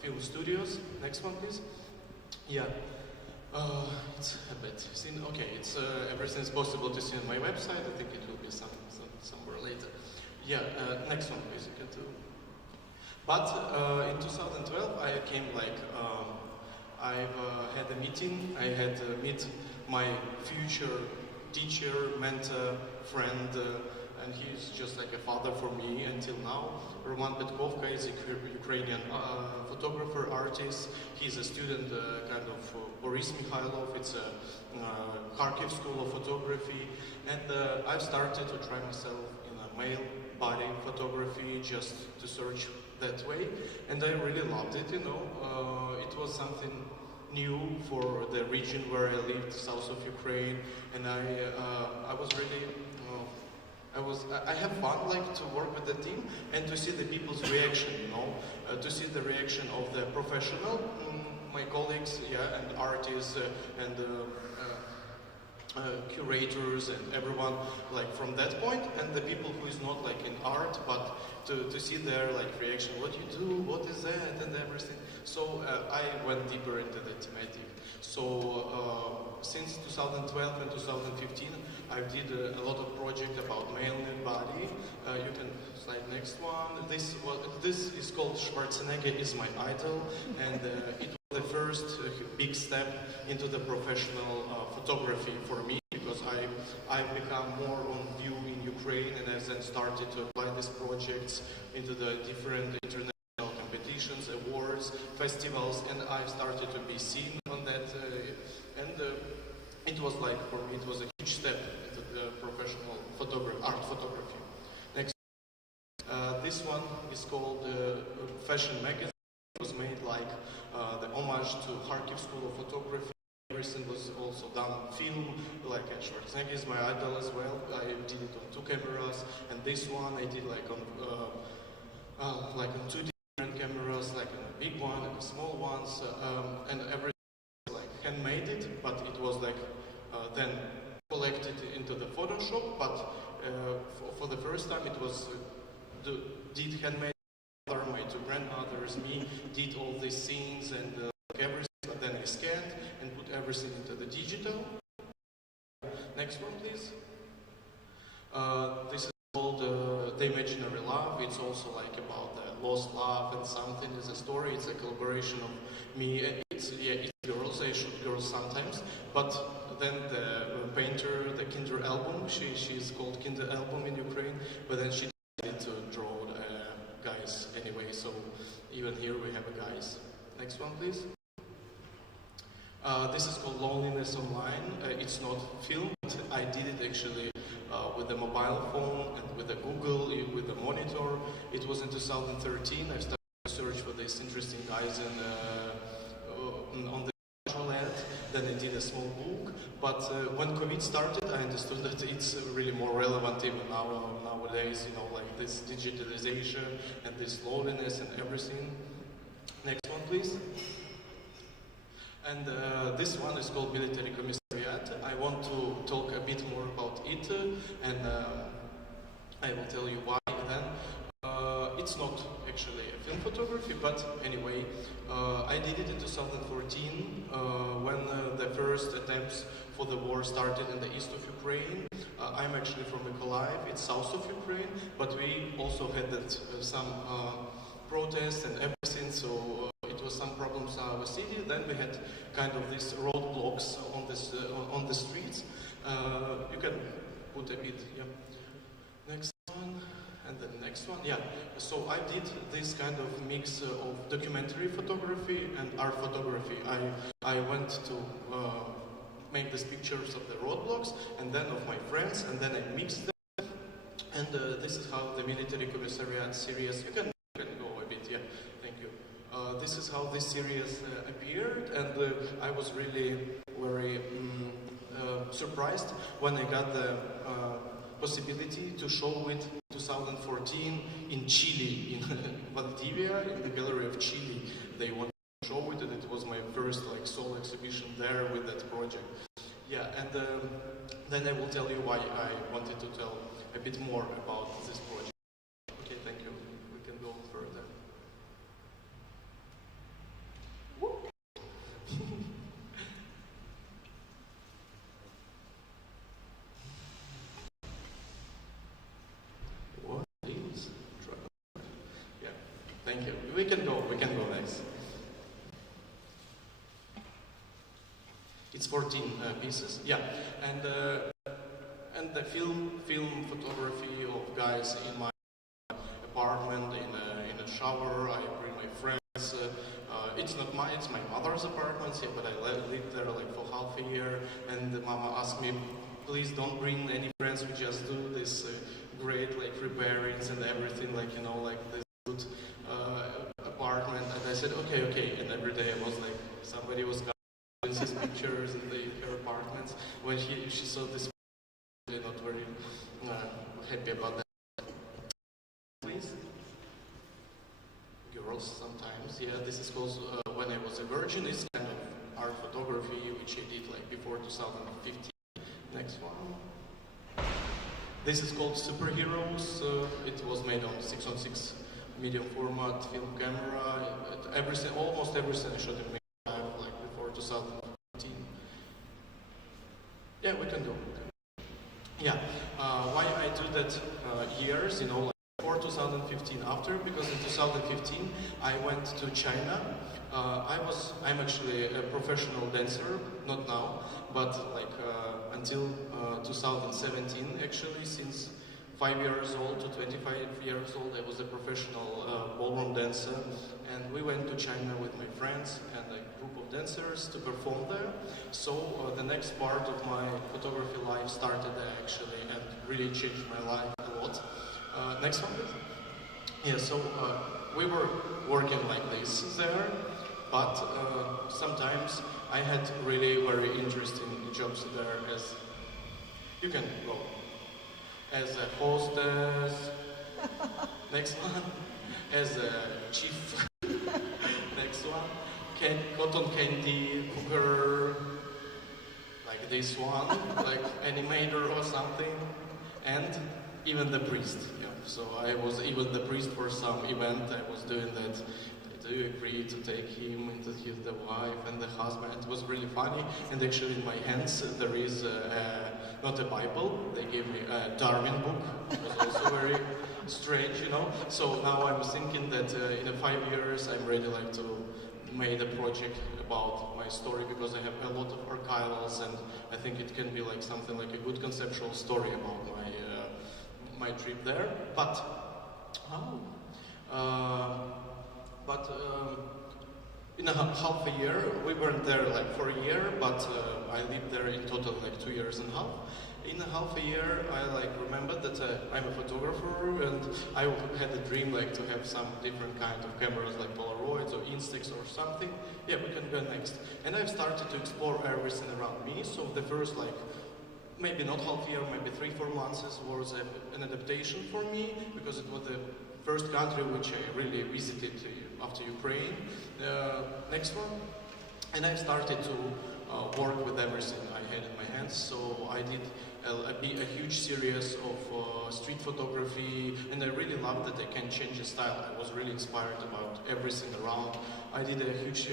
film studios. Next one, please. Yeah. It's a bit seen. Okay, it's everything is possible to see on my website. I think it will be somewhere later. Yeah, next one, please. You can do. But in 2012, I came like I've had a meeting. I had to meet my future teacher, mentor, friend, and he's just like a father for me until now. Roman Petkovka is a Ukrainian photographer, artist. He's a student kind of Boris Mikhailov. It's a Kharkiv School of Photography. And I've started to try myself in a male body photography just to search that way. And I really loved it, you know. It was something new for the region where I lived, south of Ukraine. And I was really I have fun like to work with the team and to see the people's reaction, you know, to see the reaction of the professional, my colleagues, yeah, and artists and curators and everyone like from that point, and the people who is not like in art, but to see their like reaction, what you do, what is that, and everything. So I went deeper into the thematic. So since 2012 and 2015, I did a lot of projects about male nude body. You can slide next one. This is called Schwarzenegger is my idol, and it was the first big step into the professional photography for me, because I've become more on view in Ukraine, and I then started to apply these projects into the different international competitions, awards, festivals, and I started to be seen on that. It was like, for me, it was a huge step into the professional art photography. Next, this one is called Fashion Magazine. It was made like the homage to Kharkiv School of Photography. Everything was also done on film, like Schwarzenegger is my idol as well. I did it on 2 cameras, and this one I did like on 2 different cameras, like on a big one and a small ones, and everything like handmade it, but it was like then collected into the Photoshop. But for the first time, it was did handmade. My 2 grandmothers, me, did all these scenes and everything. Then I scanned and put everything into the digital. Next one, please. This is called The Imaginary Love. It's also like about the lost love and something is a story. It's a collaboration of me. It's girls. I shoot girls sometimes. But then the painter, the Kinder Album, she's called Kinder Album in Ukraine. But then she decided to draw guys anyway. So even here we have a guys. Next one, please. This is called Loneliness Online. It's not film, but I did it actually with the mobile phone and with the Google, with the monitor. It was in 2013. I started to search for these interesting guys on the net. Then I did a small book. But when COVID started, I understood that it's really more relevant even nowadays, you know, like this digitalization and this loneliness and everything. Next one, please. And this one is called Military Commissariat. I want to talk a bit more about it, and I will tell you why then. It's not actually a film photography, but anyway, I did it in 2014 when the first attempts for the war started in the east of Ukraine. I'm actually from Mykolaiv, it's south of Ukraine, but we also had some protests and everything, so it was some problems in our city. Then we had kind of these roadblocks on the streets. You can put a bit, yeah. Next one, and the next one, yeah. So I did this kind of mix of documentary photography and art photography. I went to make these pictures of the roadblocks, and then of my friends, and then I mixed them. And this is how the Military Commissariat series, you can go a bit, yeah, thank you. This is how this series appeared, and I was really very surprised when I got the possibility to show it in 2014 in Chile, in Valdivia, in the Gallery of Chile. They wanted to show it, and it was my first like solo exhibition there with that project. Yeah, and then I will tell you why I wanted to tell a bit more about this project. Okay, thank you. We can go further. What is trouble? Yeah, thank you. We can go next. It's 14 pieces. Yeah, and the film photography of guys in my apartment in a shower. I bring my friends. It's not mine, it's my mother's apartment, yeah, but I lived there like for half a year, and the mama asked me, please don't bring any friends, we just do this great like repairings and everything, like, you know, like this good apartment. And I said, okay, and every day I was like, somebody was doing his pictures in her apartments. When she saw this, not very happy about that. Please. Girls sometimes, yeah, this is called When I Was a Virgin. It's kind of art photography which I did like before 2015. Next one. This is called Superheroes. It was made on 6:6 medium format film camera. Almost everything I shot in like before 2015. Yeah, we can do. Yeah, why I do that years, you know, like before 2015, after, because in 2015 I went to China. I'm actually a professional dancer, not now, but like until 2017 actually, since 5 years old to 25 years old, I was a professional ballroom dancer, and we went to China with my friends and a group of dancers to perform there. So the next part of my photography life started there actually, and really changed my life a lot. Next one, please. Yeah, so we were working like this there, but sometimes I had really very interesting jobs there, as you can go. As a hostess, next one, as a chief, next one, cotton candy cooker, like this one, like animator or something, and even the priest. Yeah. So I was even the priest for some event. I was doing that. Do you agree to take him into the wife and the husband? It was really funny. And actually in my hands there is not a Bible. They gave me a Darwin book. It was also very strange, you know. So now I'm thinking that in 5 years I'm ready like to make a project about my story, because I have a lot of archivals, and I think it can be like something like a good conceptual story about my trip there. But in half a year, we weren't there like for a year, but I lived there in total like 2 years and a half. In half a year, I like remembered that I'm a photographer, and I had a dream like to have some different kind of cameras like Polaroids or Instax or something. Yeah, we can go next. And I've started to explore everything around me. So the first like maybe not half year, maybe 3-4 months was an adaptation for me, because it was the first country which I really visited after Ukraine. Next one. And I started to work with everything I had in my hands. So I did a huge series of street photography, and I really loved that I can change the style. I was really inspired about everything around. I did a huge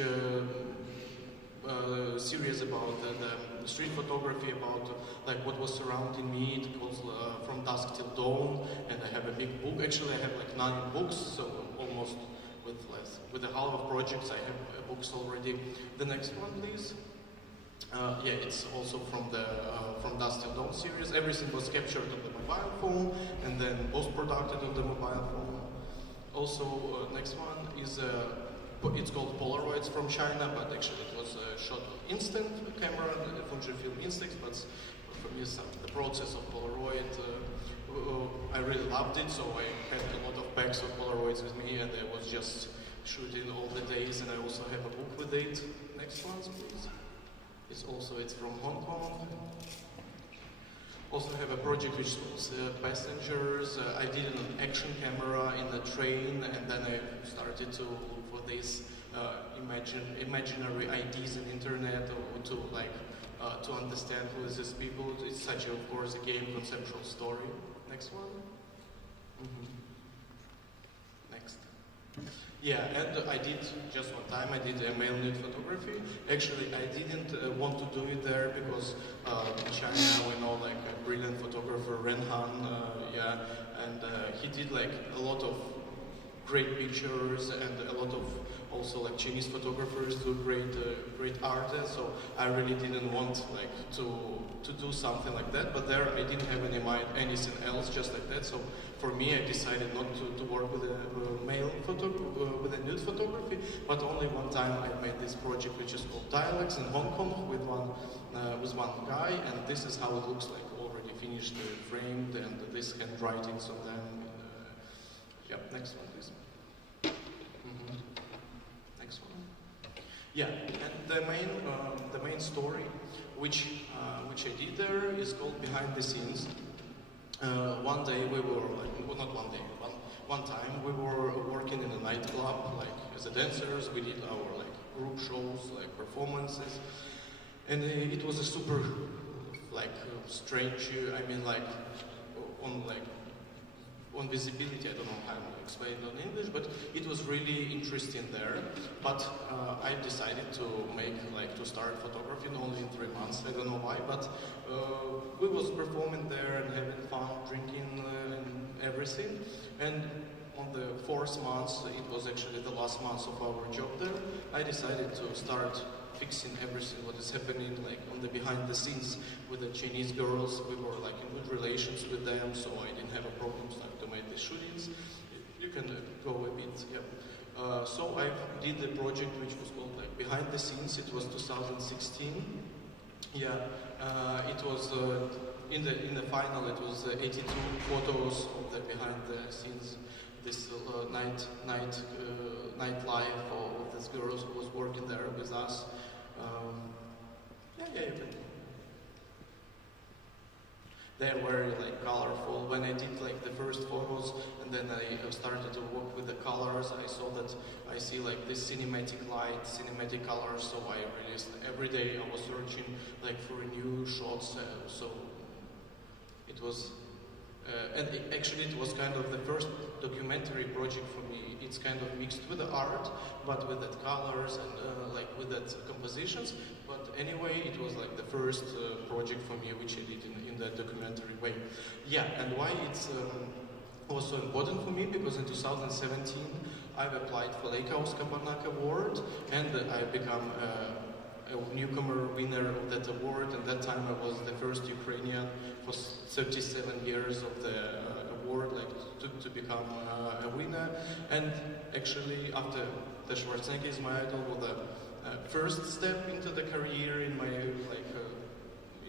series about the street photography, about like what was surrounding me. It was From Dusk Till Dawn, and I have a big book. Actually, I have like 9 books, so almost with the half of projects I have books already. The next one, please. Yeah, it's also from Dusk Till Dawn series. Everything was captured on the mobile phone and then post-produced on the mobile phone. Also, next one is it's called Polaroids from China, but actually it was shot with instant camera, the Fujifilm Instax. But for me, the process of Polaroid, I really loved it. So I had a lot of packs of Polaroids with me, and I was just shooting all the days. And I also have a book with it. Next ones, please. It's from Hong Kong. Also have a project which was Passengers. I did an action camera in the train, and then I started to look for these imaginary IDs on internet, or to like to understand who is these people. It's such, of course, a game conceptual story. Next one. Next. Yeah, and I did just one time. I did a male nude photography. Actually, I didn't want to do it there because in China we know like a brilliant photographer, Ren Han, and he did like a lot of great pictures, and a lot of also like Chinese photographers do great art. So I really didn't want like to do something like that. But there I didn't have anything else just like that. So for me, I decided not to work with with a nude photography. But only one time I made this project, which is called Dialects in Hong Kong, with one guy, and this is how it looks like, already finished, framed, and this handwriting on them. Yep, next one, please. Next one. Yeah, and the main story, which I did there, is called Behind the Scenes. one day we were like, well, not one day, one time we were working in a nightclub, like as a dancers. We did our like group shows, like performances, and it was a super like strange. I mean, like on visibility. I don't know how to explain it in English, but it was really interesting there. But I decided to start photography only in 3 months. I don't know why, but we was performing there and having fun, drinking and everything. And on the 4th month, it was actually the last month of our job there, I decided to start fixing everything what is happening like on the behind the scenes with the Chinese girls. We were like in good relations with them, so I didn't have a problem to make the shootings. You can go a bit, yeah. So I did the project which was called like Behind the Scenes. It was 2016. Yeah, it was in the final. It was 82 photos of the behind the scenes. This night life of this girls who was working there with us. Yeah, you can. They were like colorful. When I did like the first photos, and then I started to work with the colors, I saw that I see like this cinematic light, cinematic colors. So I released every day. I was searching like for new shots. So it was. And actually it was kind of the first documentary project for me. It's kind of mixed with the art, but with that colors and like with that compositions. But anyway, it was like the first project for me which I did in that documentary way. Yeah, and why it's was so important for me, because in 2017 I've applied for Lake House Kabarnak Award, and I become a newcomer winner of that award. And that time I was the first Ukrainian for 37 years of the award, like to become a winner. And actually, after the Schwarzenegger is my idol, was the first step into the career in my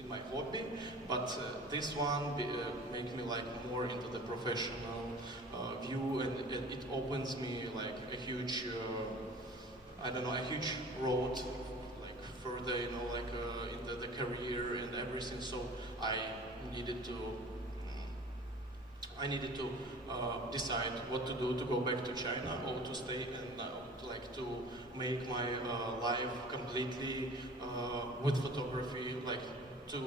in my hobby. But this one makes me like more into the professional view, and it opens me like a huge, I don't know, a huge road further, you know, like in the career and everything. So I needed to decide what to do, to go back to China or to stay and to make my life completely with photography, to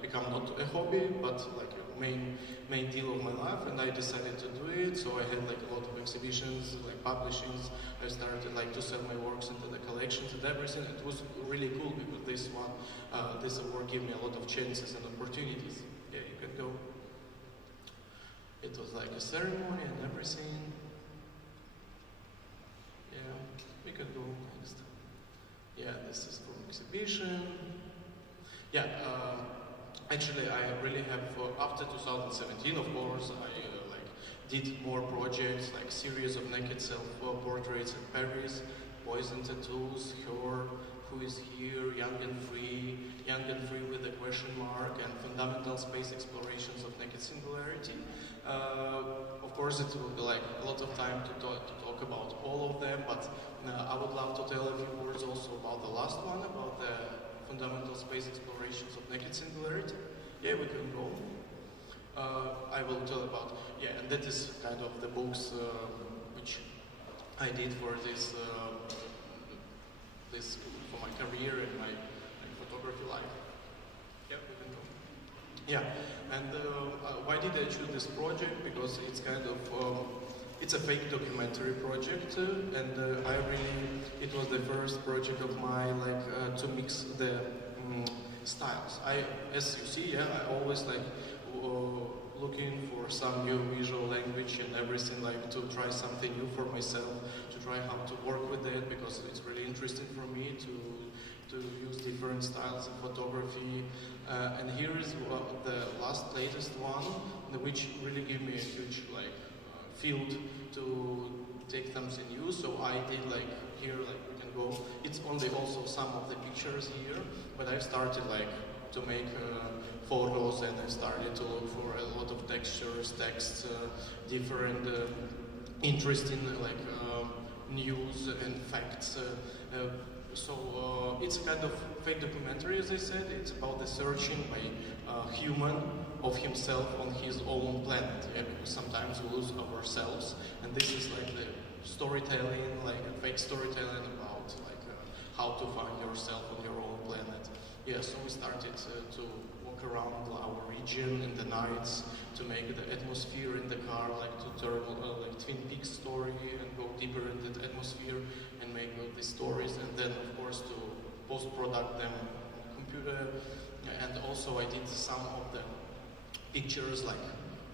become not a hobby but like a main deal of my life. And I decided to do it. So I had like a lot of exhibitions, like publishings. I started to sell my works into the collections and everything. It was really cool because this award gave me a lot of chances and opportunities. Yeah, you can go. It was like a ceremony and everything. Yeah, we can go next. Yeah, this is from exhibition. Yeah, actually I really have, after 2017, of course, I did more projects, like series of naked self-portraits in Paris, Poison Tattoos, Her, Who is Here, Young and Free with a question mark, and Fundamental Space Explorations of Naked Singularity. Of course, it will be like a lot of time to talk about all of them, but I would love to tell a few words also about the last one, about the Fundamental Space Explorations of Naked Singularity. Yeah, we can go. I will tell about, yeah, and that is kind of the books which I did for this for my career and my photography life. Yeah, we can go. Yeah, and why did I choose this project? Because it's kind of it's a fake documentary project, and it was the first project of mine, to mix the styles. As you see, yeah, I always looking for some new visual language and everything, to try something new for myself, to try how to work with it, because it's really interesting for me to use different styles of photography. And here is the latest one, which really gave me a huge field to take something new. So I did here, we can go. It's only also some of the pictures here, but I started to make photos, and I started to look for a lot of textures, texts, different interesting news and facts. So It's a kind of fake documentary, as I said. It's about the searching by human of himself on his own planet. Yeah, because sometimes we lose ourselves, and this is like the storytelling, like a fake storytelling about like how to find yourself on your own planet. Yeah, so we started to walk around our region in the nights to make the atmosphere in the car, like to turn like Twin Peaks story and go deeper into the atmosphere and make these stories, and then of course to post-product them on the computer. And also I did some of the pictures, like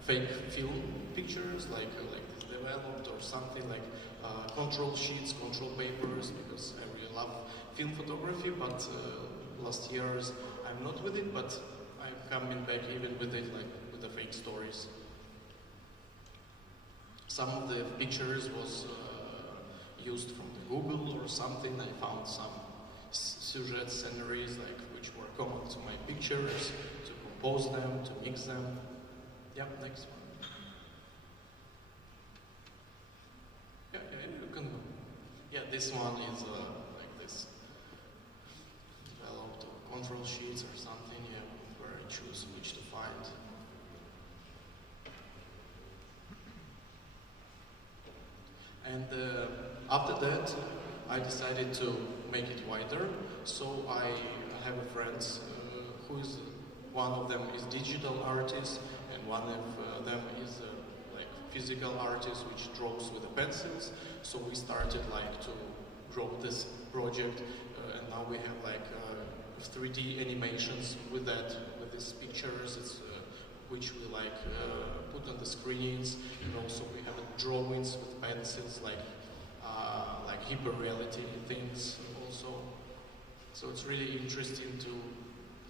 fake film pictures, like this developed or something like control sheets, control papers, because I really love film photography, but last years I'm not with it, but I'm coming back even with it, like with the fake stories. Some of the pictures was used from the Google or something. I found some sujet sceneries like which were common to my pictures, to compose them, to mix them. Yeah, next one. Yeah, you can go. Yeah, this one is like this developed control sheets or something, yeah, where I choose which to find. And after that, I decided to make it wider. So I have a friend who is, one of them is digital artist, and one of them is like physical artist, which draws with the pencils. So we started like to draw this project, and now we have like 3D animations with that, with these pictures. It's which we like put on the screens, and also we have drawings with pencils, like hyper reality things also. So it's really interesting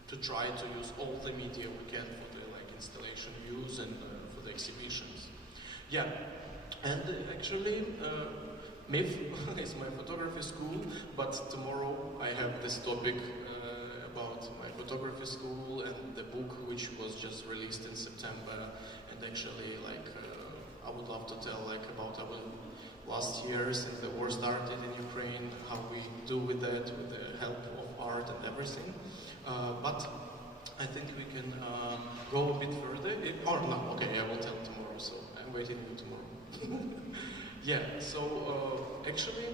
to try to use all the media we can for the like installation use and for the exhibitions. Yeah, and actually MIF is my photography school, but tomorrow I have this topic about my photography school and the book which was just released in September, and actually like I would love to tell like about our last year since the war started in Ukraine, how we do with that, with the help of art and everything. But I think we can go a bit further. Or no, okay, I will tell tomorrow, so I'm waiting for tomorrow. Yeah, so actually,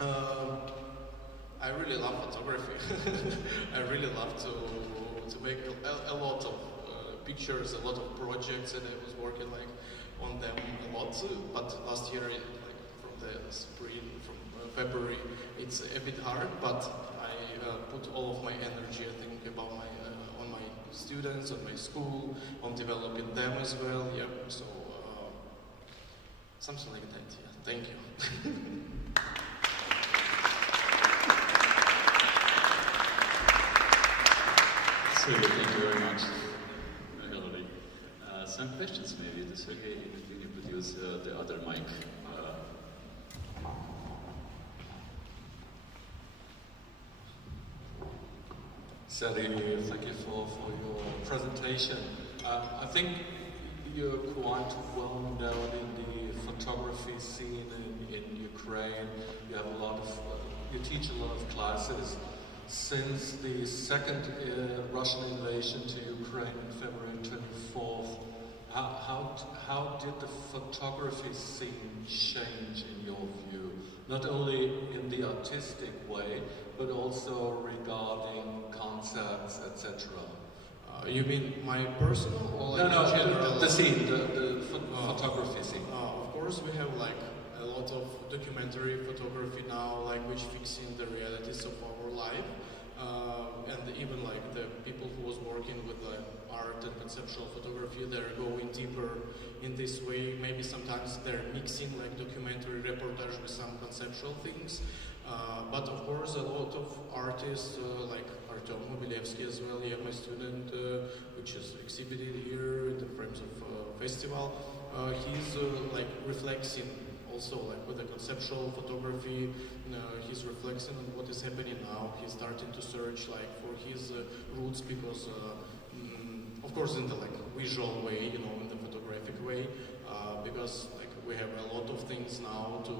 I really love photography. I really love to make a lot of pictures, a lot of projects, and I was working like on them a lot. But last year, like from the spring, from February, it's a bit hard. But I put all of my energy, I think, about my on my students, on my school, on developing them as well. Yeah, so something like that. Yeah, thank you. So, thank you very much, Hillary. Some questions maybe to Sergey, if you can produce the other mic. Sergey, thank you for your presentation. I think you're quite well known in the photography scene in Ukraine. You have a lot of, you teach a lot of classes. Since the second Russian invasion to Ukraine on February 24th, how did the photography scene change in your view? Not only in the artistic way, but also regarding concepts, etc. You mean my personal or like no, general? the scene, the photography scene. Of course, we have like a lot of documentary photography now, like which fixing the realities of our life, and even like the people who was working with the art and conceptual photography, they're going deeper in this way. Maybe sometimes they're mixing like documentary reportage with some conceptual things. But of course, a lot of artists like Artem Mobilevsky as well, yeah, my student, which is exhibited here in the frames of festival, he's like reflecting also like with the conceptual photography, he's reflecting on what is happening now. He's starting to search like for his roots because, of course, in the like visual way, you know, in the photographic way, because like we have a lot of things now to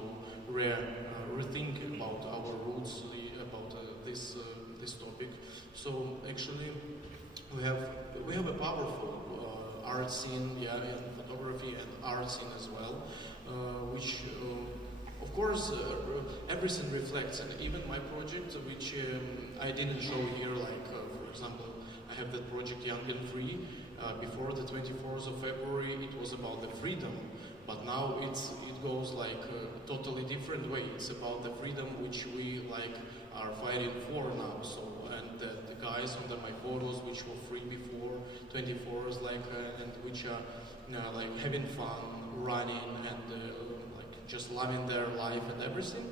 rethink about our roots, about this topic. So actually, we have a powerful art scene, yeah, in photography and art scene as well, which of course everything reflects, and even my project, which I didn't show here, like for example, I have that project Young and Free. Before the 24th of February, it was about the freedom, but now it goes like a totally different way. It's about the freedom which we like are fighting for now. So, and the guys under my photos which were free before 24th, like and which are like having fun, running, and like just loving their life and everything,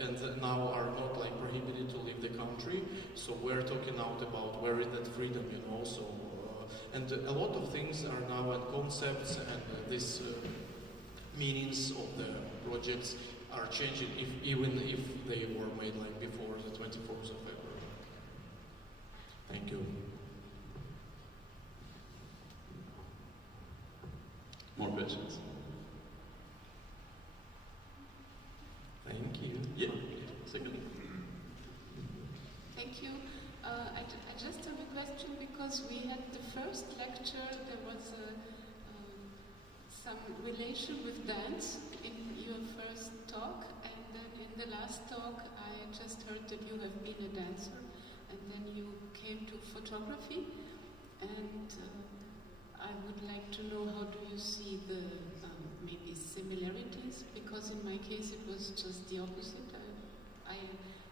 and now are not like prohibited to leave the country. So we're talking out about where is that freedom, you know. So and a lot of things are now at concepts, and these meanings of the projects are changing, even if they were made like before the 24th of February. Thank you. More questions? Thank you. Yeah, second. Thank you. I just have a question, because we had the first lecture, there was some relation with dance in your first talk, and then in the last talk I just heard that you have been a dancer, and then you came to photography, and I would like to know, how do you see the maybe similarities, because in my case it was just the opposite. I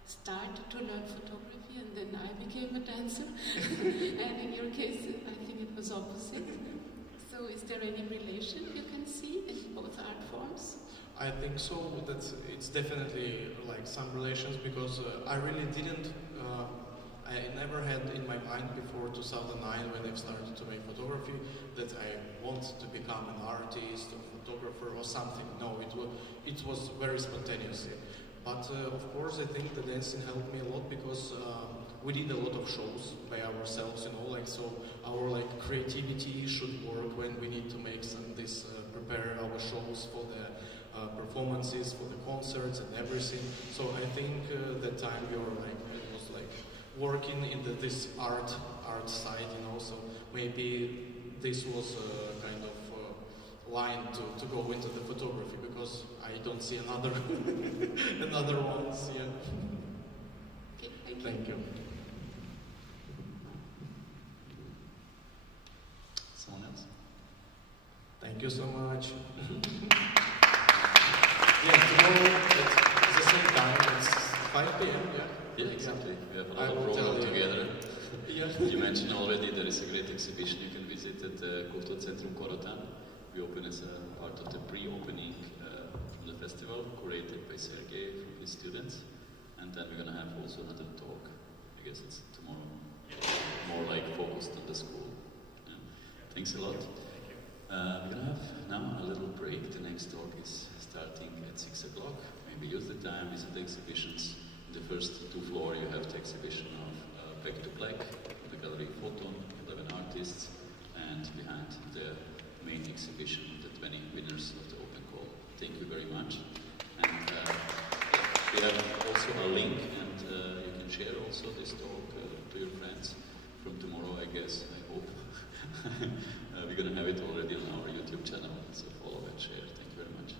started to learn photography and then I became a dancer, and in your case I think it was opposite. So is there any relation you can see in both art forms? I think so, that it's definitely like some relations, because I really didn't, I never had in my mind before 2009, when I started to make photography, that I want to become an artist or photographer or something. No, it was very spontaneous. But of course, I think the dancing helped me a lot, because we did a lot of shows by ourselves, you know, like, so our like creativity should work when we need to make prepare our shows for the performances, for the concerts and everything. So I think that time we were like, it was like working in this art side, you know, so maybe this was kind of line to go into the photography, because I don't see another another ones. Yeah. Okay, thank you. Thank you. Someone else? Thank you so much. Yeah, tomorrow at the same time, it's 5 p.m. Yeah. Yeah, exactly. We have I another will program tell you. together. Yeah. You mentioned already there is a great exhibition you can visit at the Kulturzentrum Korotan. We open as a part of the pre-opening from the festival, curated by Sergey from his students. And then we're going to have also another talk. I guess it's tomorrow. More like focused on the school. Yeah. Thanks a lot. We're going to have now a little break. The next talk is starting at 6 o'clock. Maybe use the time, visit the exhibitions. In the first 2 floors you have the exhibition of Back to Black, the gallery Photon, 11 artists, and behind the main exhibition, the 20 winners of the open call. Thank you very much. And we have also a link, and you can share also this talk to your friends from tomorrow, I guess, I hope. We're going to have it already on our YouTube channel, so follow and share. Thank you very much.